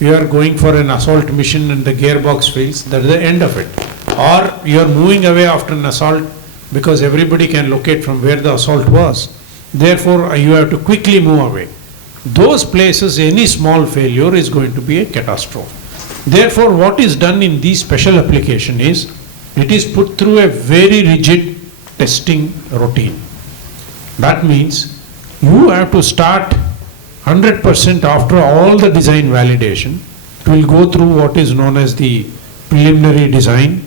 you are going for an assault mission and the gearbox fails, that is the end of it. Or you are moving away after an assault because everybody can locate from where the assault was. Therefore, you have to quickly move away. Those places, any small failure is going to be a catastrophe. Therefore, what is done in these special application is, it is put through a very rigid testing routine. That means you have to start 100% after all the design validation. It will go through what is known as the preliminary design,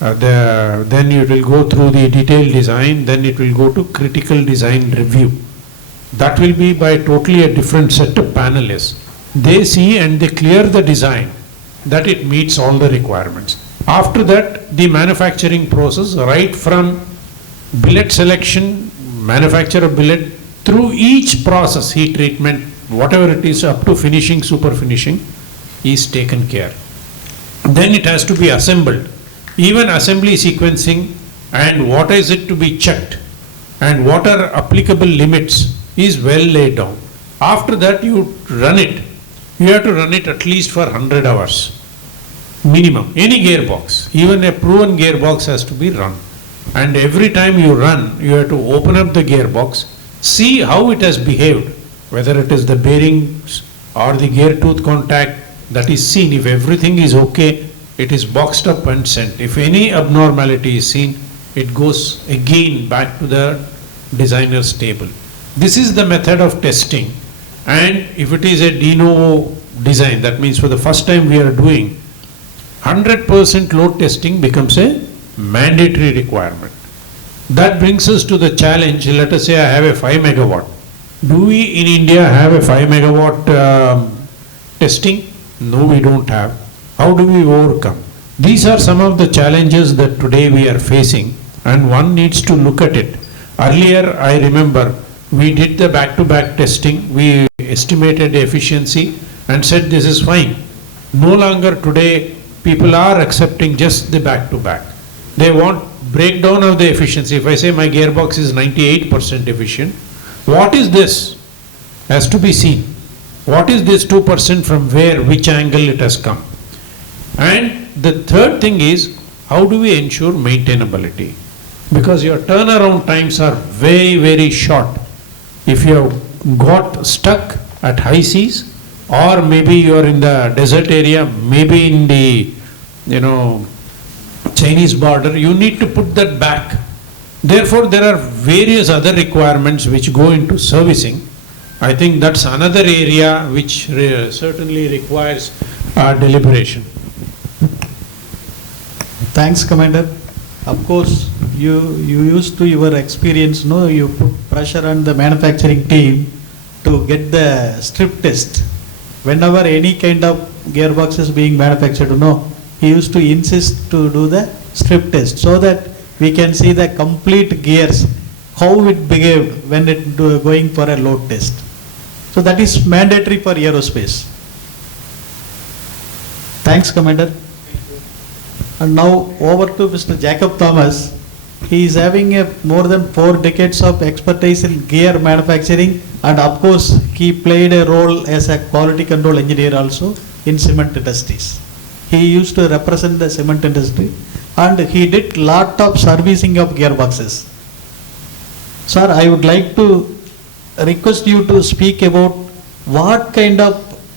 then it will go through the detailed design, then it will go to critical design review. That will be by totally a different set of panelists. They see and they clear the design that it meets all the requirements. After that, the manufacturing process, right from billet selection, manufacture of billet, through each process, heat treatment, whatever it is, up to finishing, super finishing, is taken care. Then it has to be assembled. Even assembly sequencing and what is it to be checked and what are applicable limits is well laid down. After that, you run it. You have to run it at least for 100 hours minimum. Any gearbox, even a proven gearbox, has to be run. And every time you run, you have to open up the gearbox, see how it has behaved, whether it is the bearings or the gear tooth contact, that is seen. If everything is okay, it is boxed up and sent. If any abnormality is seen, it goes again back to the designer's table. This is the method of testing. And if it is a de novo design, that means for the first time we are doing, 100% load testing becomes a mandatory requirement. That brings us to the challenge. Let us say I have a 5 megawatt. Do we in India have a 5 megawatt testing? No, we don't have. How do we overcome? These are some of the challenges that today we are facing, and one needs to look at it. Earlier, I remember we did the back-to-back testing. We estimated efficiency and said this is fine. No longer today people are accepting just the back-to-back. They want breakdown of the efficiency. If I say my gearbox is 98% efficient, what is this? Has to be seen. What is this 2% from where, which angle it has come? And the third thing is, how do we ensure maintainability? Because your turnaround times are very, very short. If you have got stuck at high seas, or maybe you are in the desert area, maybe in the Chinese border, you need to put that back. Therefore, there are various other requirements which go into servicing. I think that's another area which certainly requires deliberation. Thanks, Commander. Of course, you used to your experience, no, you put pressure on the manufacturing team to get the strip test. Whenever any kind of gearbox is being manufactured, no, he used to insist to do the strip test so that we can see the complete gears, how it behaved when it going for a load test. So that is mandatory for aerospace. Thanks, Commander. And now over to Mr. Jacob Thomas. He is having more than 4 decades of expertise in gear manufacturing, and of course he played a role as a quality control engineer also in cement industries. He used to represent the cement industry and he did lot of servicing of gearboxes. Sir, I would like to request you to speak about what kind of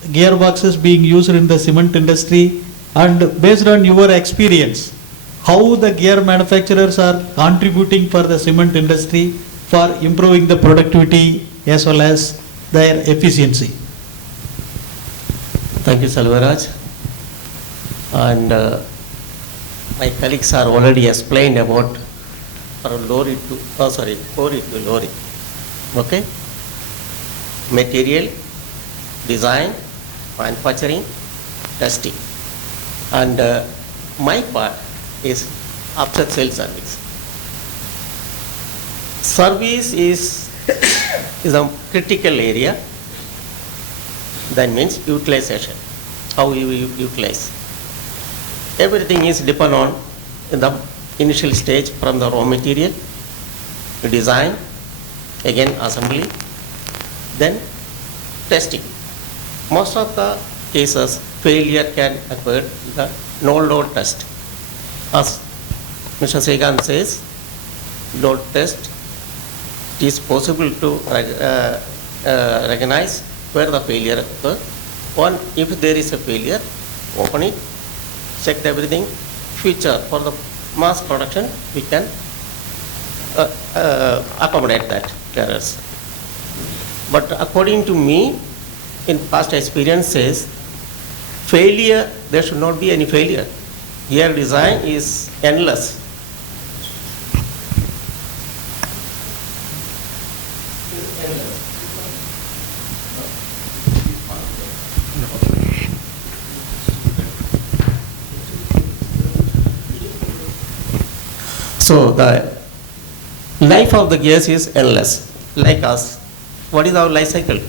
gearboxes being used in the cement industry, and based on your experience, how the gear manufacturers are contributing for the cement industry for improving the productivity as well as their efficiency. Thank you, Selvaraj. And my colleagues are already explained about lorry to lorry. Okay? Material, design, manufacturing, testing. And my part is after sales service. Service is a critical area. That means utilization, how you utilize. Everything is depend on in the initial stage from the raw material, design, again assembly, then testing. Most of the cases, failure can occur in the no load test. As Mr. Srikanth says, load test, it is possible to recognize where the failure occurs. One, if there is a failure, open it, check everything. Future for the mass production, we can accommodate that errors. But according to me, in past experiences, failure, there should not be any failure. Gear design is endless. So the life of the gears is endless. Like us, what is our life cycle?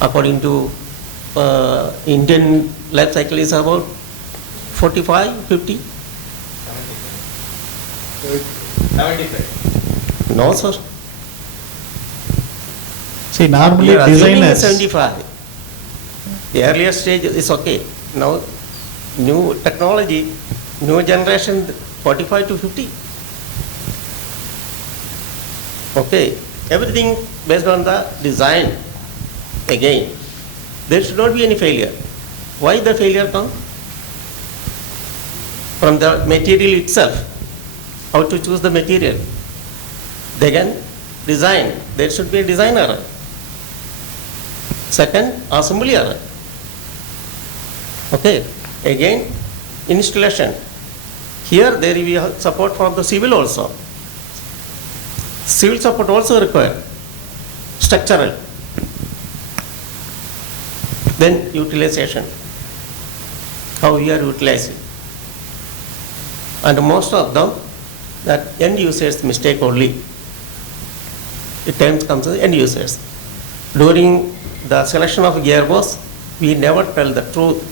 According to Indian life cycle is about 45, 50? 75. No, sir. See, normally You are assuming designers, 75. The earlier stage is okay. Now, new technology, new generation, 45 to 50. Okay, everything based on the design. Again, there should not be any failure. Why the failure come? From the material itself. How to choose the material. Then design. There should be a design error. Second, assembly error. Okay. Again, installation. Here there will be support from the civil also. Civil support also required. Structural. Then utilization. How we are utilizing. And most of them, that end users mistake only. It times comes to end users. During the selection of gearbox, we never tell the truth.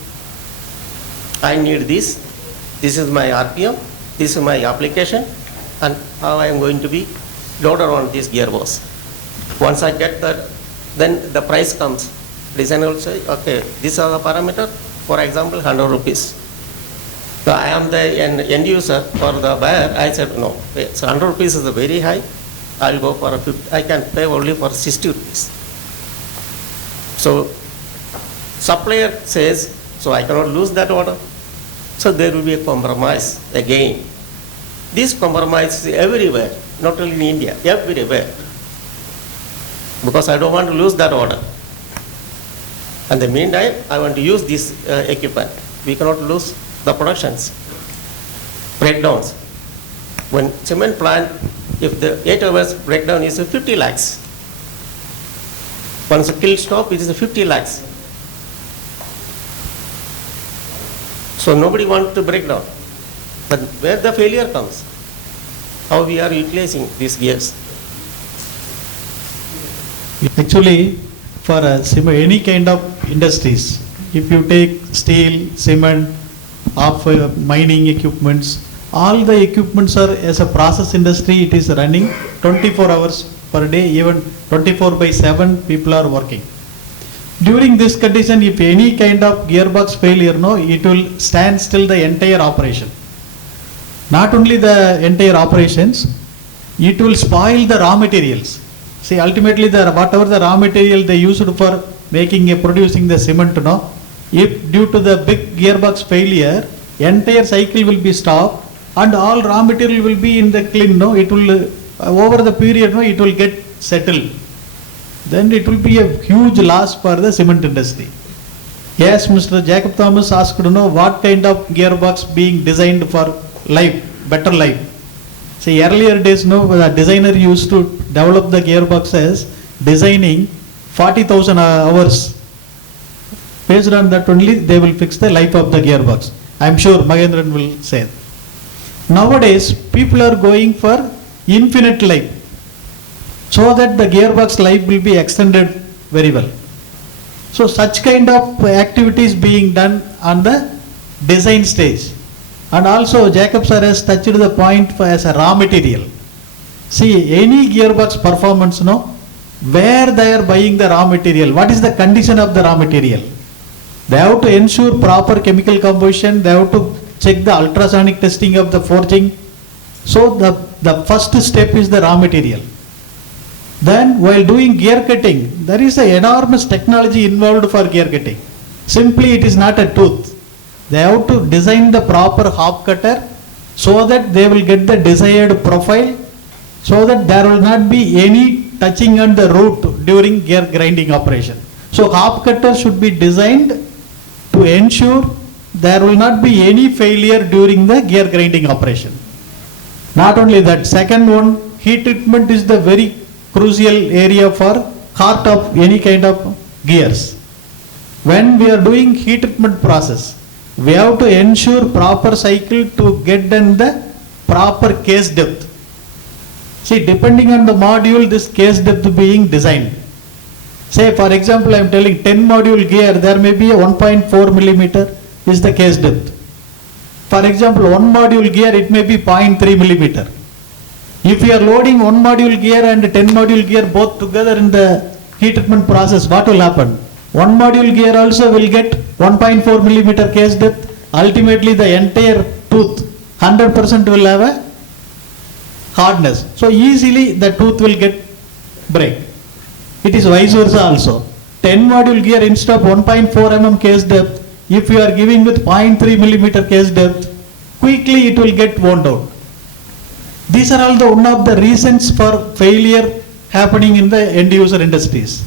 I need this. This is my RPM. This is my application, and how I am going to be loaded on this gearbox. Once I get that, then the price comes. Designer will say, okay, these are the parameter. For example, 100 rupees. So I am the end user or the buyer. I said no. So 100 rupees is very high. I will go for a 50. I can pay only for 60 rupees. So supplier says, so I cannot lose that order. So there will be a compromise again. This compromise is everywhere, not only in India, everywhere. Because I don't want to lose that order. And the meantime, I want to use this equipment. We cannot lose the productions, breakdowns. When cement plant, if the 8 hours breakdown is 50 lakhs. Once a kiln stop, it is 50 lakhs. So nobody wants to break down. But where the failure comes, how we are utilizing these gears. Actually, for any kind of industries, if you take steel, cement, of mining equipments, all the equipments are, as a process industry, it is running 24 hours per day, even 24/7 people are working. During this condition, if any kind of gearbox failure, no, it will stand still the entire operation. Not only the entire operations, it will spoil the raw materials. See, ultimately, whatever the raw material they used for producing the cement, no, if due to the big gearbox failure, entire cycle will be stopped and all raw material will be in the kiln, no, it will, over the period, no, it will get settled. Then it will be a huge loss for the cement industry. Yes, Mr. Jacob Thomas asked to know what kind of gearbox being designed for life, better life. See, earlier days, no, the designer used to develop the gearboxes, designing 40,000 hours. Based on that only, they will fix the life of the gearbox. I am sure Mahendran will say. Nowadays, people are going for infinite life, so that the gearbox life will be extended very well. So such kind of activities being done on the design stage. And also Jacob sir has touched the point as a raw material. See, any gearbox performance, no, where they are buying the raw material, what is the condition of the raw material? They have to ensure proper chemical combustion, they have to check the ultrasonic testing of the forging. So the first step is the raw material. Then while doing gear cutting, there is an enormous technology involved for gear cutting. Simply it is not a tooth. They have to design the proper half cutter so that they will get the desired profile, so that there will not be any touching on the root during gear grinding operation. So half cutter should be designed to ensure there will not be any failure during the gear grinding operation. Not only that, second one, heat treatment is the very crucial area for heart of any kind of gears. When we are doing heat treatment process, we have to ensure proper cycle to get done the proper case depth. See, depending on the module, this case depth being designed. Say, for example, I am telling 10 module gear, there may be a 1.4 millimeter is the case depth. For example, one module gear, it may be 0.3 millimeter. If you are loading one module gear and 10 module gear both together in the heat treatment process, what will happen? One module gear also will get 1.4 millimeter case depth. Ultimately, the entire tooth, 100% will have a hardness. So easily the tooth will get break. It is vice versa also. 10 module gear instead of 1.4 mm case depth, if you are giving with 0.3 millimeter case depth, quickly it will get worn out. These are all the one of the reasons for failure happening in the end user industries.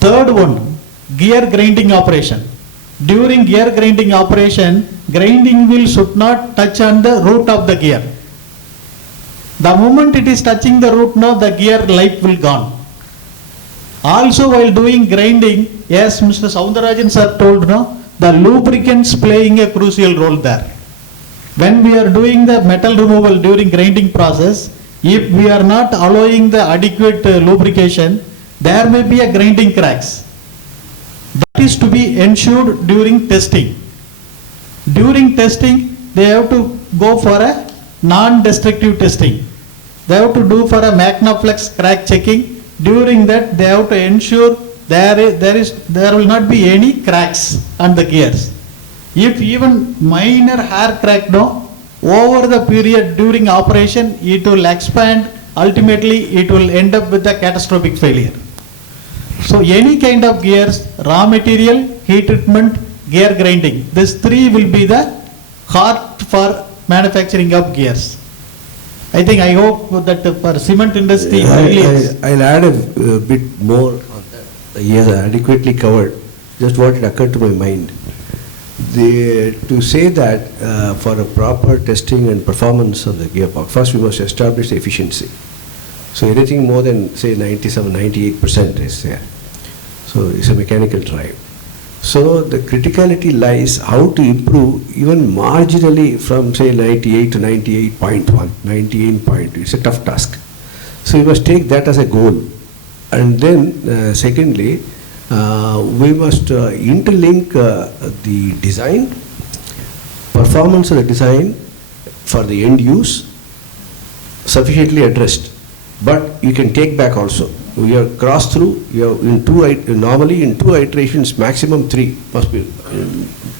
Third one, gear grinding operation. During gear grinding operation, grinding wheel should not touch on the root of the gear. The moment it is touching the root, now the gear life will gone. Also, while doing grinding, yes, Mr. Soundarajan sir told, no, the lubricants playing a crucial role there. When we are doing the metal removal during grinding process, if we are not allowing the adequate lubrication, there may be a grinding cracks. That is to be ensured during testing. During testing, they have to go for a non-destructive testing. They have to do for a Magnaflex crack checking. During that, they have to ensure there will not be any cracks on the gears. If even minor hair crack, no, over the period during operation, it will expand. Ultimately, it will end up with a catastrophic failure. So any kind of gears, raw material, heat treatment, gear grinding, these three will be the heart for manufacturing of gears. I hope that for cement industry, I'll add a bit more on that. He has adequately covered just what it occurred to my mind. To say that for a proper testing and performance of the gearbox, first we must establish the efficiency. So anything more than say 97, 98% is there. So it's a mechanical drive. So the criticality lies how to improve even marginally from say 98 to 98.1, 98.2. It's a tough task. So we must take that as a goal. And then secondly, we must interlink the design, performance of the design for the end use sufficiently addressed. But you can take back also. We have crossed through, normally in 2 iterations, maximum 3 must be,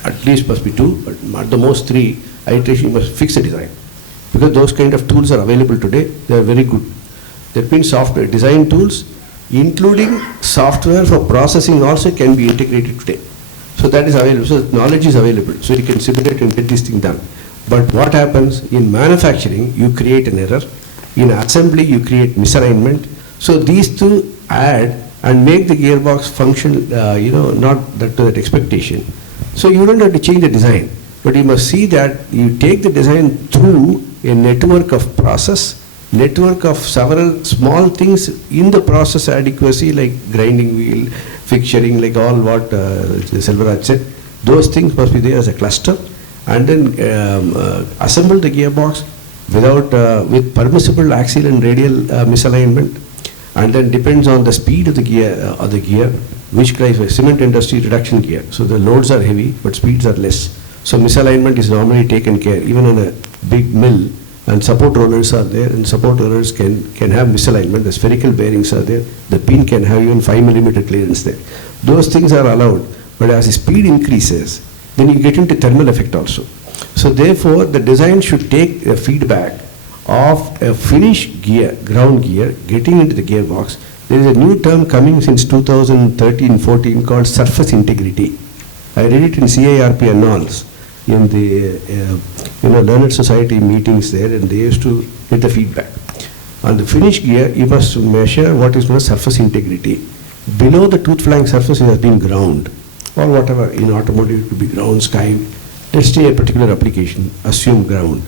at least must be 2, but at the most 3 iterations you must fix the design. Because those kind of tools are available today, they are very good. That means software design tools, including software for processing also can be integrated today. So that is available, so knowledge is available, so you can simulate and get this thing done. But what happens in manufacturing, you create an error, in assembly you create misalignment, so these two add and make the gearbox function, not that to that expectation. So you don't have to change the design, but you must see that you take the design through a network of process, network of several small things in the process adequacy like grinding wheel, fixturing, like all what Selvaraj said. Those things must be there as a cluster, and then assemble the gearbox with permissible axial and radial misalignment, and then depends on the speed of the gear, which drives a cement industry reduction gear. So the loads are heavy, but speeds are less. So misalignment is normally taken care, even on a big mill, and support rollers are there, and support rollers can have misalignment. The spherical bearings are there. The pin can have even 5 mm clearance there. Those things are allowed, but as the speed increases, then you get into thermal effect also. So therefore, the design should take a feedback of a finished gear, ground gear, getting into the gearbox. There is a new term coming since 2013-14 called surface integrity. I read it in CIRP annals in the learned society meetings there, and they used to get the feedback. On the finished gear, you must measure what is known as surface integrity. Below the tooth flank surface, it has been ground, or whatever, in automotive it could be ground, sky. Let's say a particular application, assume ground.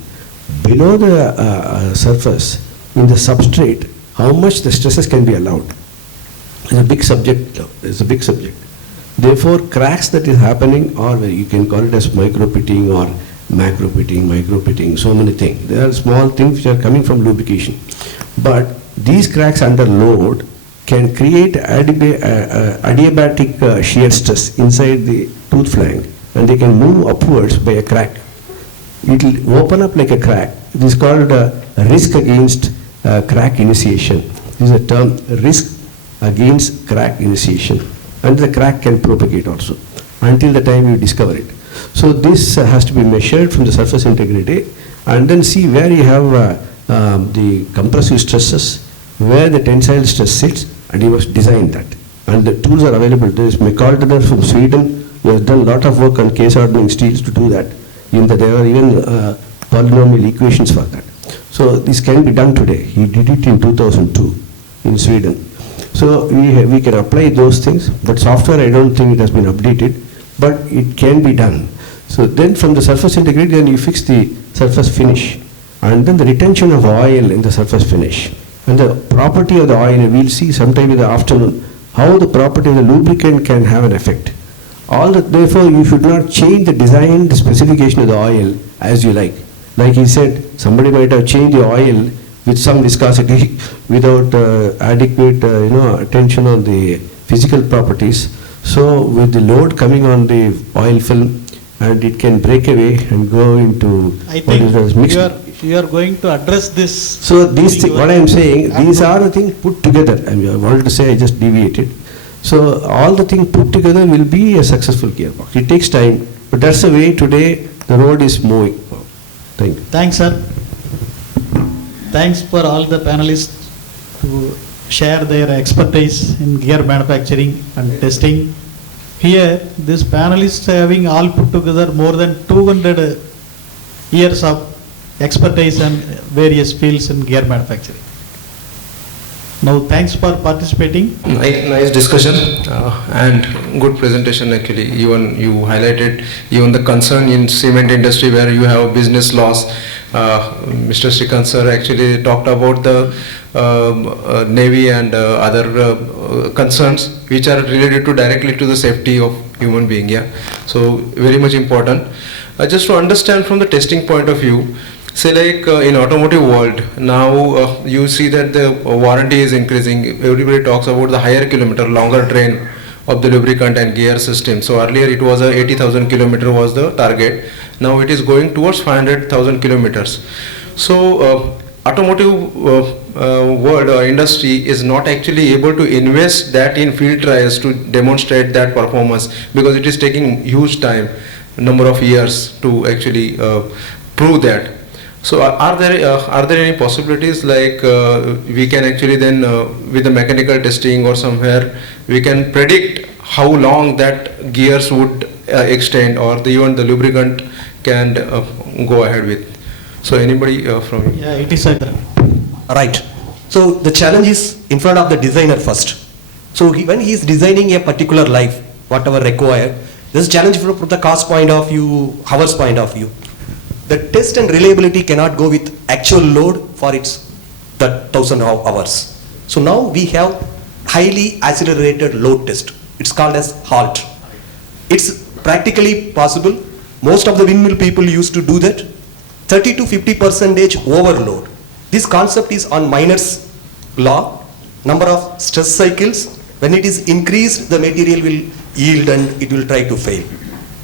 Below the surface, in the substrate, how much the stresses can be allowed. It's a big subject. It's a big subject. Therefore, cracks that is happening, or you can call it as micro pitting or macro pitting, micro pitting, so many things. There are small things which are coming from lubrication. But these cracks under load can create adiabatic shear stress inside the tooth flank, and they can move upwards by a crack. It will open up like a crack. It is called risk against crack initiation. This is a term, risk against crack initiation. And the crack can propagate also until the time you discover it. So this has to be measured from the surface integrity, and then see where you have the compressive stresses, where the tensile stress sits, and you must design that. And the tools are available. There is McAlder from Sweden, who has done a lot of work on case hardening steels to do that. There are even polynomial equations for that. So this can be done today. He did it in 2002 in Sweden. So we can apply those things, but software I don't think it has been updated, but it can be done. So then from the surface integrity, then you fix the surface finish, and then the retention of oil in the surface finish, and the property of the oil. We'll see sometime in the afternoon how the property of the lubricant can have an effect. Therefore, you should not change the design, the specification of the oil as you like. Like he said, somebody might have changed the oil with some viscosity without adequate attention on the physical properties. So with the load coming on the oil film, and it can break away and go into I think mixed. You are going to address this. So these things, what I am saying, these are the things put together. I wanted to say, I just deviated. So all the things put together will be a successful gearbox. It takes time, but that's the way today the road is moving. Thank you. Thanks, sir. Thanks for all the panelists to share their expertise in gear manufacturing and testing. Here, these panelists having all put together more than 200 years of expertise in various fields in gear manufacturing. Now, thanks for participating. Nice discussion and good presentation actually. Even you highlighted even the concern in cement industry where you have business loss. Mr. Srikanth sir actually talked about the Navy and other concerns which are related to directly to the safety of human being. Yeah, so very much important. Just to understand from the testing point of view, say like in automotive world now you see that the warranty is increasing. Everybody talks about the higher kilometer, longer drain of the lubricant and gear system. So earlier it was 80,000 kilometer was the target. Now it is going towards 500,000 kilometers. So automotive world industry is not actually able to invest that in field trials to demonstrate that performance because it is taking huge time, number of years to actually prove that. So are there any possibilities like we can actually then with the mechanical testing or somewhere we can predict how long that gears would extend or even the lubricant can go ahead with? So anybody from you? Yeah, it is a Right. So the challenge is in front of the designer first. So when he is designing a particular life, whatever required, this challenge from the cost point of view, hours point of view. The test and reliability cannot go with actual load for its the 1000 hours. So now we have highly accelerated load test. It's called as HALT. It's practically possible. Most of the windmill people used to do that. 30 to 50% overload. This concept is on Miner's law. Number of stress cycles. When it is increased, the material will yield and it will try to fail.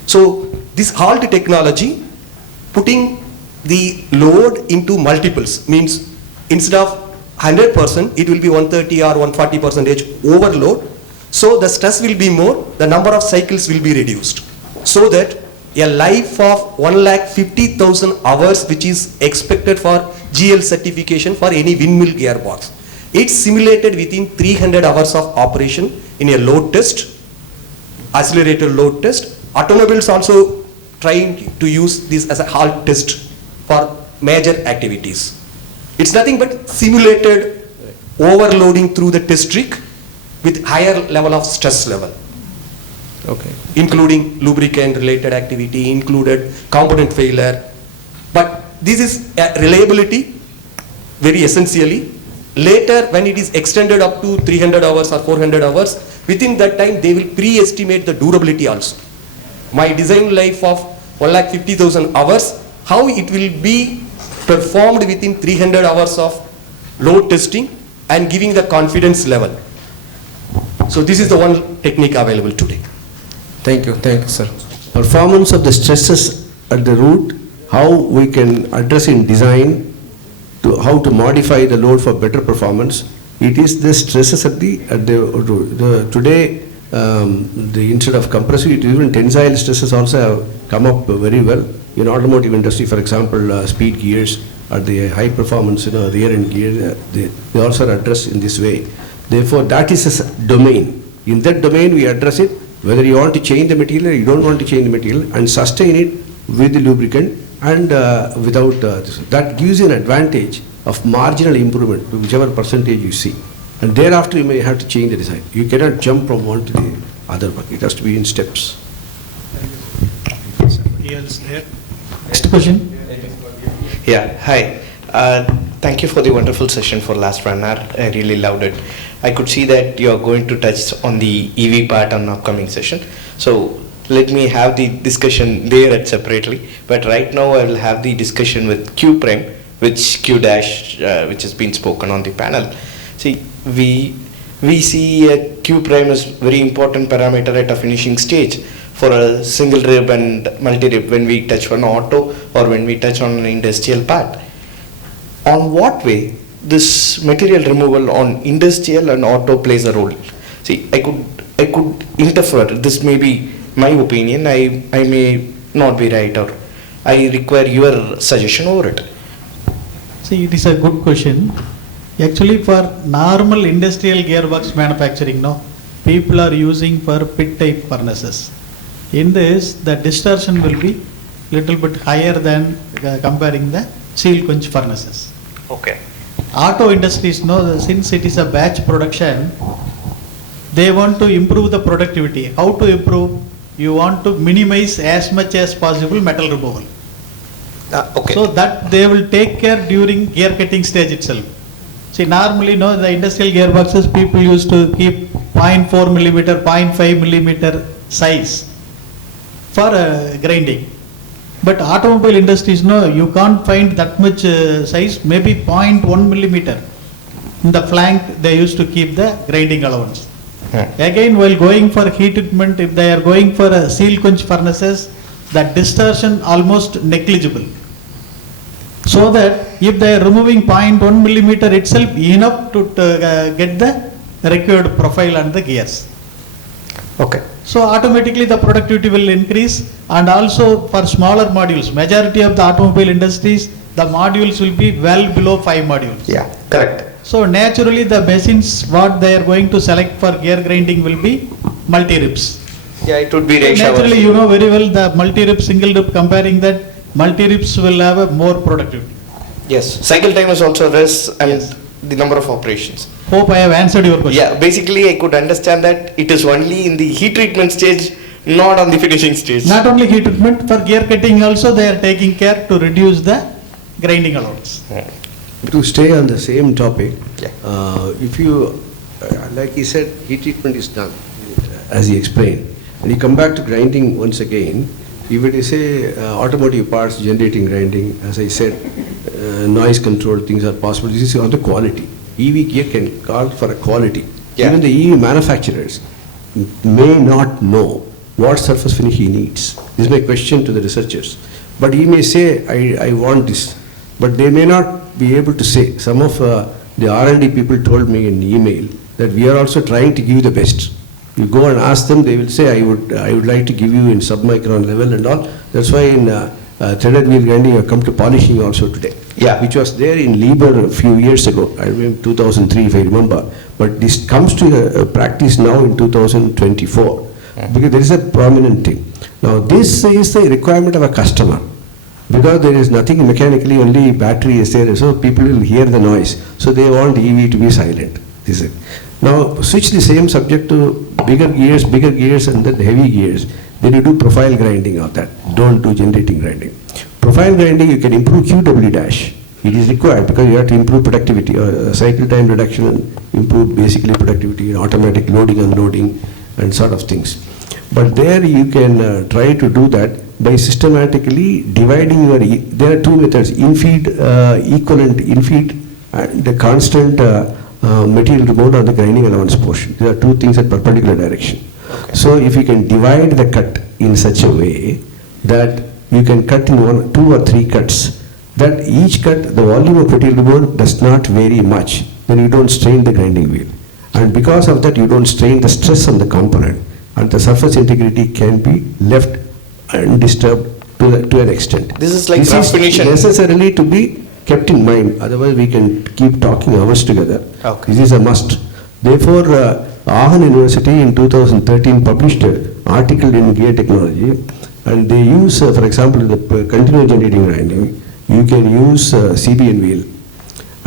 So this HALT technology, putting the load into multiples, means instead of 100%, it will be 130 or 140% overload. So the stress will be more, the number of cycles will be reduced. So that a life of 1,50,000 hours, which is expected for GL certification for any windmill gearbox, it's simulated within 300 hours of operation in a load test, accelerated load test. Automobiles also trying to use this as a HALT test for major activities. It's nothing but simulated overloading through the test rig with higher level of stress level. Okay. Including lubricant related activity, included component failure. But this is reliability very essentially. Later when it is extended up to 300 hours or 400 hours, within that time they will pre-estimate the durability also. My design life of 1,50,000 hours, how it will be performed within 300 hours of load testing and giving the confidence level. So this is the one technique available today. Thank you, sir. Performance of the stresses at the root, how we can address in design, to how to modify the load for better performance. It is the stresses at the today the instead of compressive, even tensile stresses also have come up very well in automotive industry. For example, speed gears or the high performance rear end gear, they also are addressed in this way. Therefore, that is a domain. In that domain, we address it. Whether you want to change the material or you don't want to change the material, and sustain it with the lubricant and without this. That gives you an advantage of marginal improvement to whichever percentage you see. And thereafter you may have to change the design. You cannot jump from one to the other one. It has to be in steps. Next question. Yeah, hi. Thank you for the wonderful session for last 1 hour. I really loved it. I could see that you are going to touch on the EV part on the upcoming session. So let me have the discussion there separately. But right now I will have the discussion with Q prime, which Q dash, which has been spoken on the panel. See, we see a Q prime is very important parameter at a finishing stage for a single rib and multi-rib when we touch on auto or when we touch on an industrial part. On what way this material removal on industrial and auto plays a role? See, I could interfere. This may be my opinion. I may not be right, or I require your suggestion over it. See, it is a good question. Actually, for normal industrial gearbox manufacturing, no, people are using for pit type furnaces. In this, the distortion will be little bit higher than comparing the seal quench furnaces. Okay. Auto industries know, since it is a batch production, they want to improve the productivity. How to improve? You want to minimize as much as possible metal removal. Okay. So that they will take care during gear cutting stage itself. See, normally, the industrial gearboxes, people used to keep 0.4 millimeter, 0.5 millimeter size for grinding. But automobile industries, you can't find that much size, maybe 0.1 millimeter. In the flank, they used to keep the grinding allowance. Again, while going for heat treatment, if they are going for seal quench furnaces, the distortion almost negligible. So that if they are removing 0.1 millimeter itself, enough to get the required profile and the gears. Okay. So automatically the productivity will increase, and also for smaller modules, majority of the automobile industries, the modules will be well below 5 modules. Yeah, correct. So naturally the machines what they are going to select for gear grinding will be multi-rips. Yeah, it would be ratio. Naturally you know very well the multi-rip, single rip, comparing that, multi-rips will have a more productivity. Yes, cycle time is also less and Yes. the number of operations. Hope I have answered your question. Yeah, basically I could understand that it is only in the heat treatment stage, not on the finishing stage. Not only heat treatment, for gear cutting also they are taking care to reduce the grinding allowance. To stay on the same topic, Yeah. if you, like he said, heat treatment is done, as he explained. When you come back to grinding once again, if it is automotive parts, generating grinding, as I said, noise control things are possible. This is on the quality. EV gear can call for a quality. Yeah. Even the EV manufacturers may not know what surface finish he needs. This is my question to the researchers. But he may say, I want this. But they may not be able to say. Some of the R&D people told me in email that we are also trying to give you the best. You go and ask them, they will say, I would like to give you in submicron level and all. That's why in threaded wheel grinding, I come to polishing also today. Yeah. Which was there in Liebherr a few years ago, I remember 2003 if I remember. But this comes to practice now in 2024 because there is a prominent thing. Now this is the requirement of a customer because there is nothing mechanically, only battery is there, so people will hear the noise. So they want EV to be silent. This is it. Now switch the same subject to bigger gears and then heavy gears. Then you do profile grinding of that. Don't do generating grinding. Profile grinding, you can improve QW dash. It is required because you have to improve productivity or cycle time reduction and improve basically productivity, automatic loading, unloading and sort of things. But there you can try to do that by systematically dividing your, there are two methods, infeed, equivalent infeed and the constant material removed on the grinding allowance portion. There are two things at perpendicular direction. Okay. So if you can divide the cut in such a way that you can cut in 2 or 3 cuts, that each cut, the volume of material removed does not vary much, then you don't strain the grinding wheel. And because of that, you don't strain the stress on the component, and the surface integrity can be left undisturbed to an extent. This is like rough finish. Necessarily to be kept in mind, otherwise we can keep talking hours together. Okay. This is a must. Therefore, Aachen University in 2013 published an article in gear technology, and they use, for example, the continuous generating grinding, you can use CBN wheel.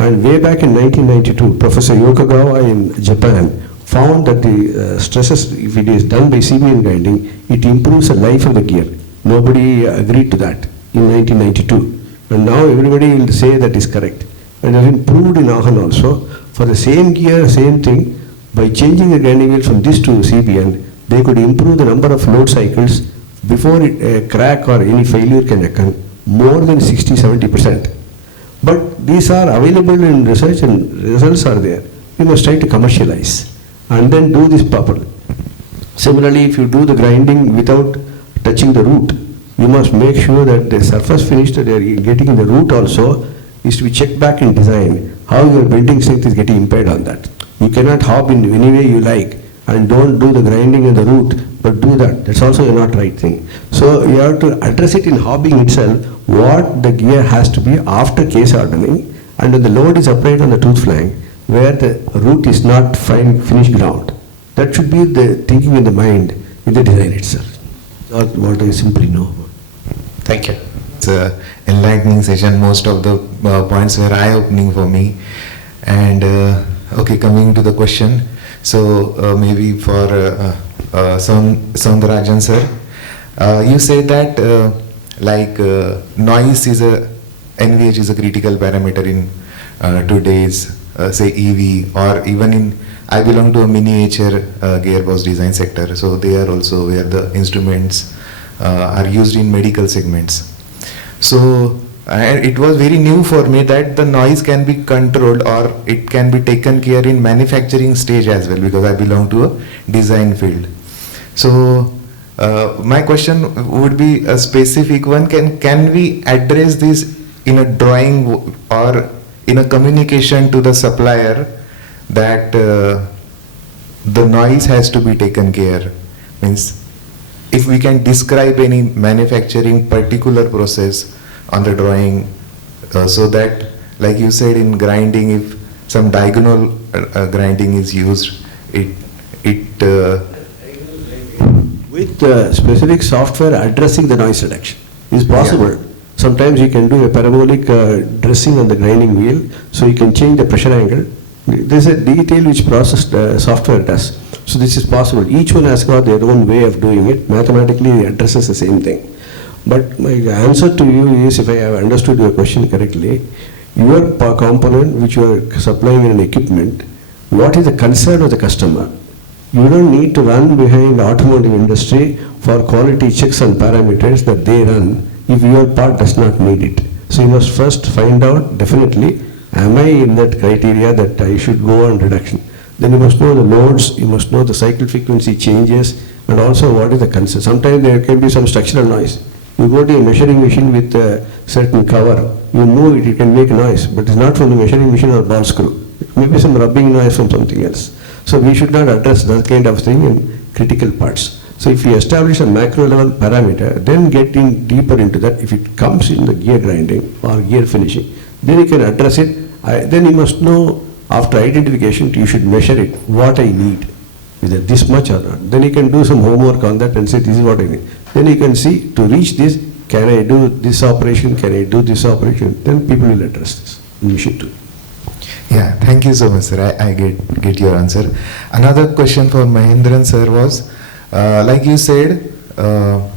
And way back in 1992, Professor Yokogawa in Japan found that the stresses, if it is done by CBN grinding, it improves the life of the gear. Nobody agreed to that in 1992. And now everybody will say that is correct. And it has been proved in Aachen also. For the same gear, same thing, by changing the grinding wheel from this to CBN, they could improve the number of load cycles before a crack or any failure can occur, more than 60-70%. But these are available in research and results are there. You must try to commercialize and then do this properly. Similarly, if you do the grinding without touching the root, you must make sure that the surface finish that you are getting in the root also is to be checked back in design, how your bending strength is getting impaired on that. You cannot hop in any way you like and don't do the grinding in the root, but do that. That's also a not right thing. So you have to address it in hobbing itself, what the gear has to be after case hardening, and when the load is applied on the tooth flank, where the root is not finished ground. That should be the thinking in the mind in the design itself. Not what I simply know. Thank you. It's an enlightening session. Most of the points were eye-opening for me. And okay, coming to the question. So maybe for Soundarajan sir, you say that noise is NVH is a critical parameter in today's say EV, or even in, I belong to a miniature gearbox design sector, so they are also where the instruments are used in medical segments. So and it was very new for me that the noise can be controlled or it can be taken care in manufacturing stage as well, because I belong to a design field. So my question would be a specific one. Can we address this in a drawing or in a communication to the supplier that the noise has to be taken care? Means if we can describe any manufacturing particular process on the drawing, so that, like you said, in grinding, if some diagonal grinding is used, with specific software addressing the noise reduction is possible. Yeah. Sometimes you can do a parabolic dressing on the grinding wheel, so you can change the pressure angle. There is a detail which processed software does. So this is possible. Each one has got their own way of doing it. Mathematically, it addresses the same thing. But my answer to you is, if I have understood your question correctly, your component which you are supplying in an equipment, what is the concern of the customer? You don't need to run behind the automotive industry for quality checks and parameters that they run if your part does not meet it. So you must first find out definitely, am I in that criteria that I should go on reduction? Then you must know the loads, you must know the cycle frequency changes, and also what is the concern. Sometimes there can be some structural noise. You go to a measuring machine with a certain cover, you move it, it can make noise, but it's not from the measuring machine or ball screw. It may be some rubbing noise from something else. So we should not address that kind of thing in critical parts. So if you establish a macro level parameter, then getting deeper into that, if it comes in the gear grinding or gear finishing, then you can address it. Then you must know, after identification, you should measure it, what I need, whether this much or not. Then you can do some homework on that and say, this is what I need. Then you can see, to reach this, can I do this operation, can I do this operation? Then people will address this. You should do. Yeah, thank you so much, sir. I get your answer. Another question for Mahendran sir was, like you said, or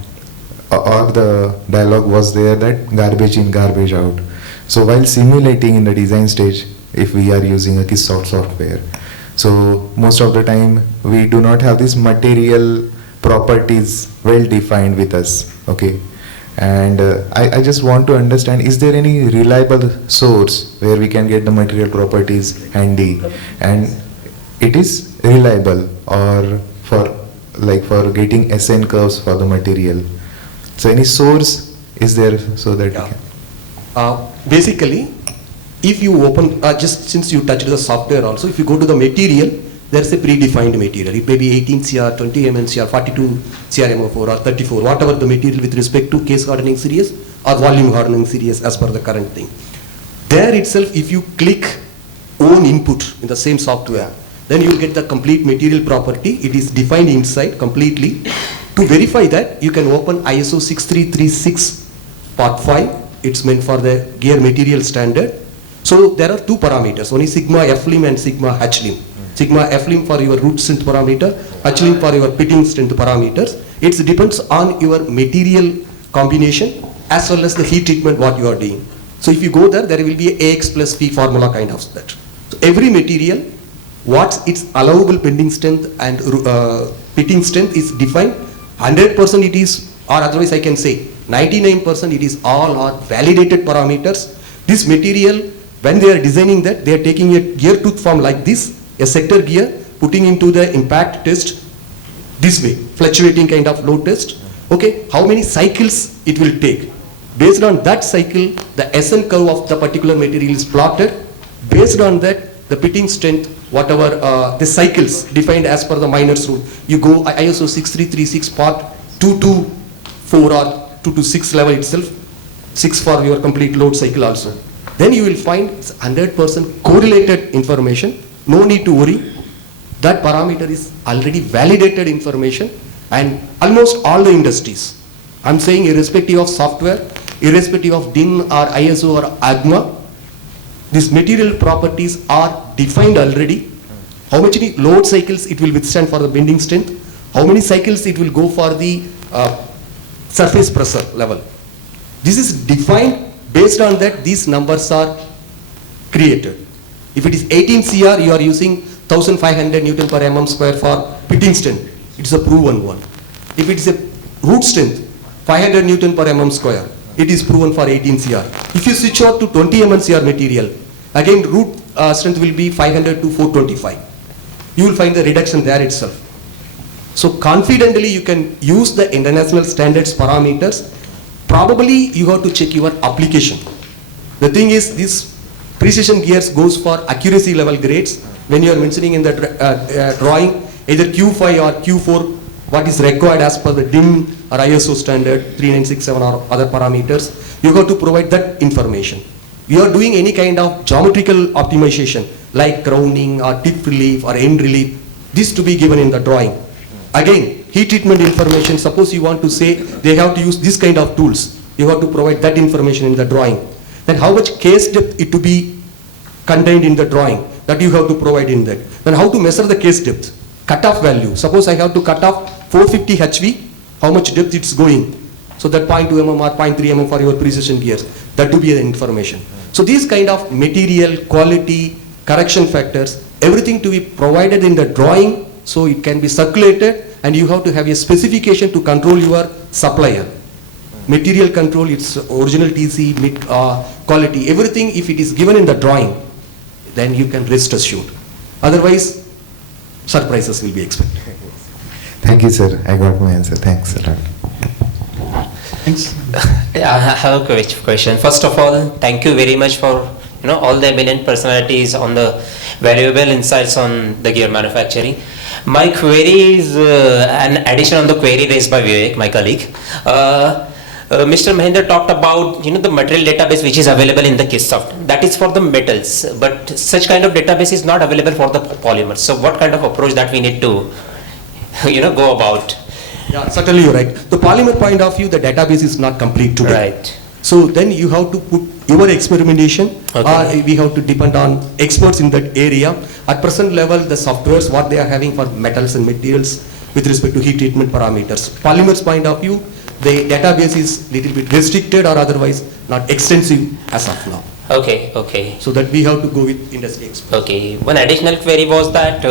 the dialogue was there that garbage in, garbage out. So while simulating in the design stage, if we are using a KISS software, so most of the time we do not have this material properties well defined with us, okay? And I just want to understand, is there any reliable source where we can get the material properties handy and it is reliable, or for getting SN curves for the material? So any source is there so that we can? Basically, if you open, just since you touched the software also, if you go to the material, there's a predefined material. It may be 18 CR, 20 MNCR, 42 CRMO4 or 34, whatever the material with respect to case hardening series or volume hardening series as per the current thing. There itself, if you click own input in the same software, then you will get the complete material property. It is defined inside completely. To verify that, you can open ISO 6336 part 5. It's meant for the gear material standard. So there are two parameters. One is sigma F-lim and sigma H-lim. Sigma F-lim for your root strength parameter, H-lim for your pitting strength parameters. It depends on your material combination as well as the heat treatment what you are doing. So if you go there, there will be AX plus P formula kind of that. So every material, what's its allowable bending strength and pitting strength is defined. 100% it is, or otherwise I can say 99% it is all are validated parameters. This material, when they are designing that, they are taking a gear tooth form like this, a sector gear, putting into the impact test this way, fluctuating kind of load test. Okay, how many cycles it will take? Based on that cycle, the SN curve of the particular material is plotted. Based on that, the pitting strength, whatever the cycles defined as per the Miner's rule. You go ISO 6336 part 224 or 226 level itself, 6 for your complete load cycle also. Then you will find it's 100% correlated information. No need to worry. That parameter is already validated information, and almost all the industries I'm saying irrespective of software, irrespective of DIN or ISO or AGMA, these material properties are defined already. How many load cycles it will withstand for the bending strength, how many cycles it will go for the surface pressure level. This is defined. Based on that, these numbers are created. If it is 18 CR, you are using 1500 Newton per mm square for pitting strength. It's a proven one. If it is a root strength, 500 Newton per mm square, it is proven for 18 CR. If you switch out to 20 mm CR material, again root strength will be 500 to 425. You will find the reduction there itself. So confidently you can use the international standards parameters. Probably you have to check your application. The thing is, this precision gears goes for accuracy level grades. When you are mentioning in the drawing either Q5 or Q4, what is required as per the DIN or ISO standard 3967 or other parameters, you have to provide that information. You are doing any kind of geometrical optimization like grounding or tip relief or end relief, this to be given in the drawing. Again, heat treatment information, suppose you want to say they have to use this kind of tools, you have to provide that information in the drawing. Then how much case depth it to be contained in the drawing, that you have to provide in that. Then how to measure the case depth, cutoff value. Suppose I have to cut off 450 HV, how much depth it's going. So that 0.2 mm or 0.3 mm for your precision gears, that to be the information. So these kind of material, quality, correction factors, everything to be provided in the drawing, so it can be circulated, and you have to have a specification to control your supplier. Material control, its original TC, quality, everything if it is given in the drawing, then you can rest assured. Otherwise, surprises will be expected. Thank you, sir. I got my answer. Thanks a lot. Thanks. Yeah, I have a question. First of all, thank you very much for all the eminent personalities on the valuable insights on the gear manufacturing. My query is an addition on the query raised by Vivek, my colleague. Mr. Mahendra talked about the material database which is available in the KISSoft. That is for the metals, but such kind of database is not available for the polymers. So what kind of approach that we need to go about? Yeah, certainly you're right. The polymer point of view, the database is not complete today. Right. So then you have to put your experimentation, Okay. or we have to depend on experts in that area. At present level, the softwares, what they are having for metals and materials with respect to heat treatment parameters. Polymers point of view, the database is little bit restricted or otherwise not extensive as of now. Okay. So that we have to go with industry experts. Okay. One additional query was that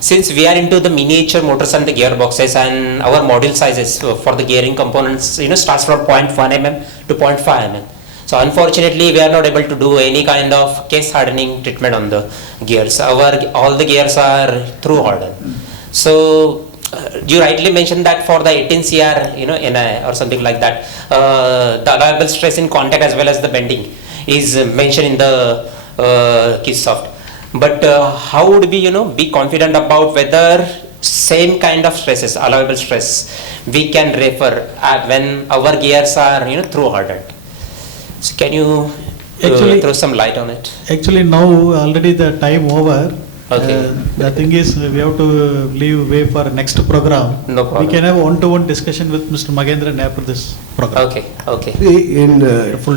since we are into the miniature motors and the gearboxes, and our module sizes for the gearing components, starts from 0.1 mm to 0.5 mm. So unfortunately, we are not able to do any kind of case hardening treatment on the gears. All the gears are through hardened. So you rightly mentioned that for the 18 CR, NI or something like that, the allowable stress in contact as well as the bending is mentioned in the KISSoft. But how would we, be confident about whether same kind of stresses, allowable stress, we can refer when our gears are, through hardened? So can you throw some light on it? Actually, now already the time over. Okay. The thing is, we have to leave way for next program. No problem. We can have one-to-one discussion with Mr. Magendran after this program. Okay.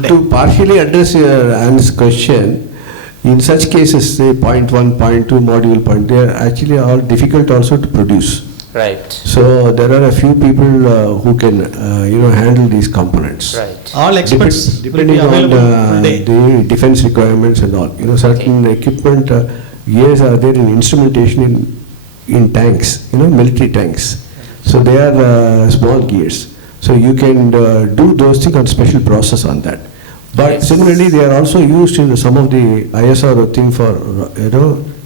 To partially address your Anne's question, in such cases, say 0.1, 0.2 module point, they are actually all difficult also to produce. Right. So there are a few people who can, handle these components. Right. All experts will be Depending on available full day. the defense requirements and all. Certain equipment gears are there in instrumentation in tanks, military tanks. So they are small gears. So you can do those things on special process on that. But Yes. similarly, they are also used in some of the ISR thing for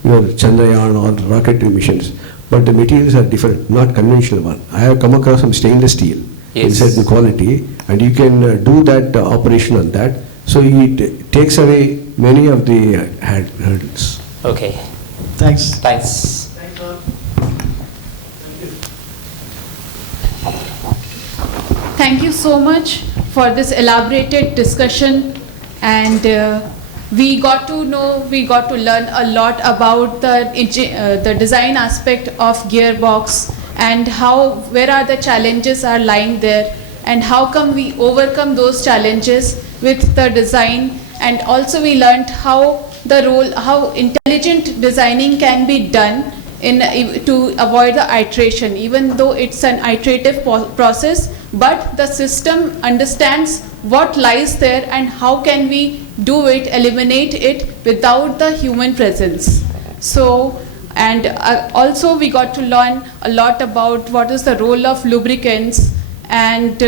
your Chandrayaan or rocketry missions. But the materials are different, not conventional one. I have come across some stainless steel in Yes. certain quality, and you can do that operation on that. So it takes away many of the hurdles. Okay. Thanks. Thanks. Thank you so much for this elaborated discussion, and we got to learn a lot about the design aspect of gearbox and where are the challenges are lying there, and how come we overcome those challenges with the design. And also we learned how intelligent designing can be done to avoid the iteration, even though it's an iterative process, but the system understands what lies there and how can we do it, eliminate it without the human presence. So, and also we got to learn a lot about what is the role of lubricants, and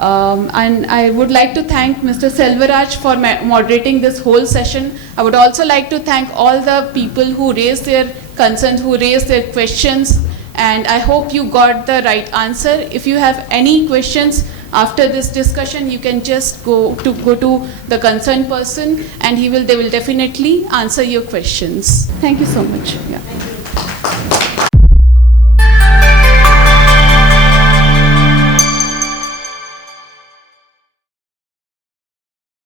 I would like to thank Mr. Selvaraj for moderating this whole session. I would also like to thank all the people who raised their concerns, who raised their questions, and I hope you got the right answer. If you have any questions after this discussion, you can just go to the concerned person, and they will definitely answer your questions. Thank you so much. Yeah.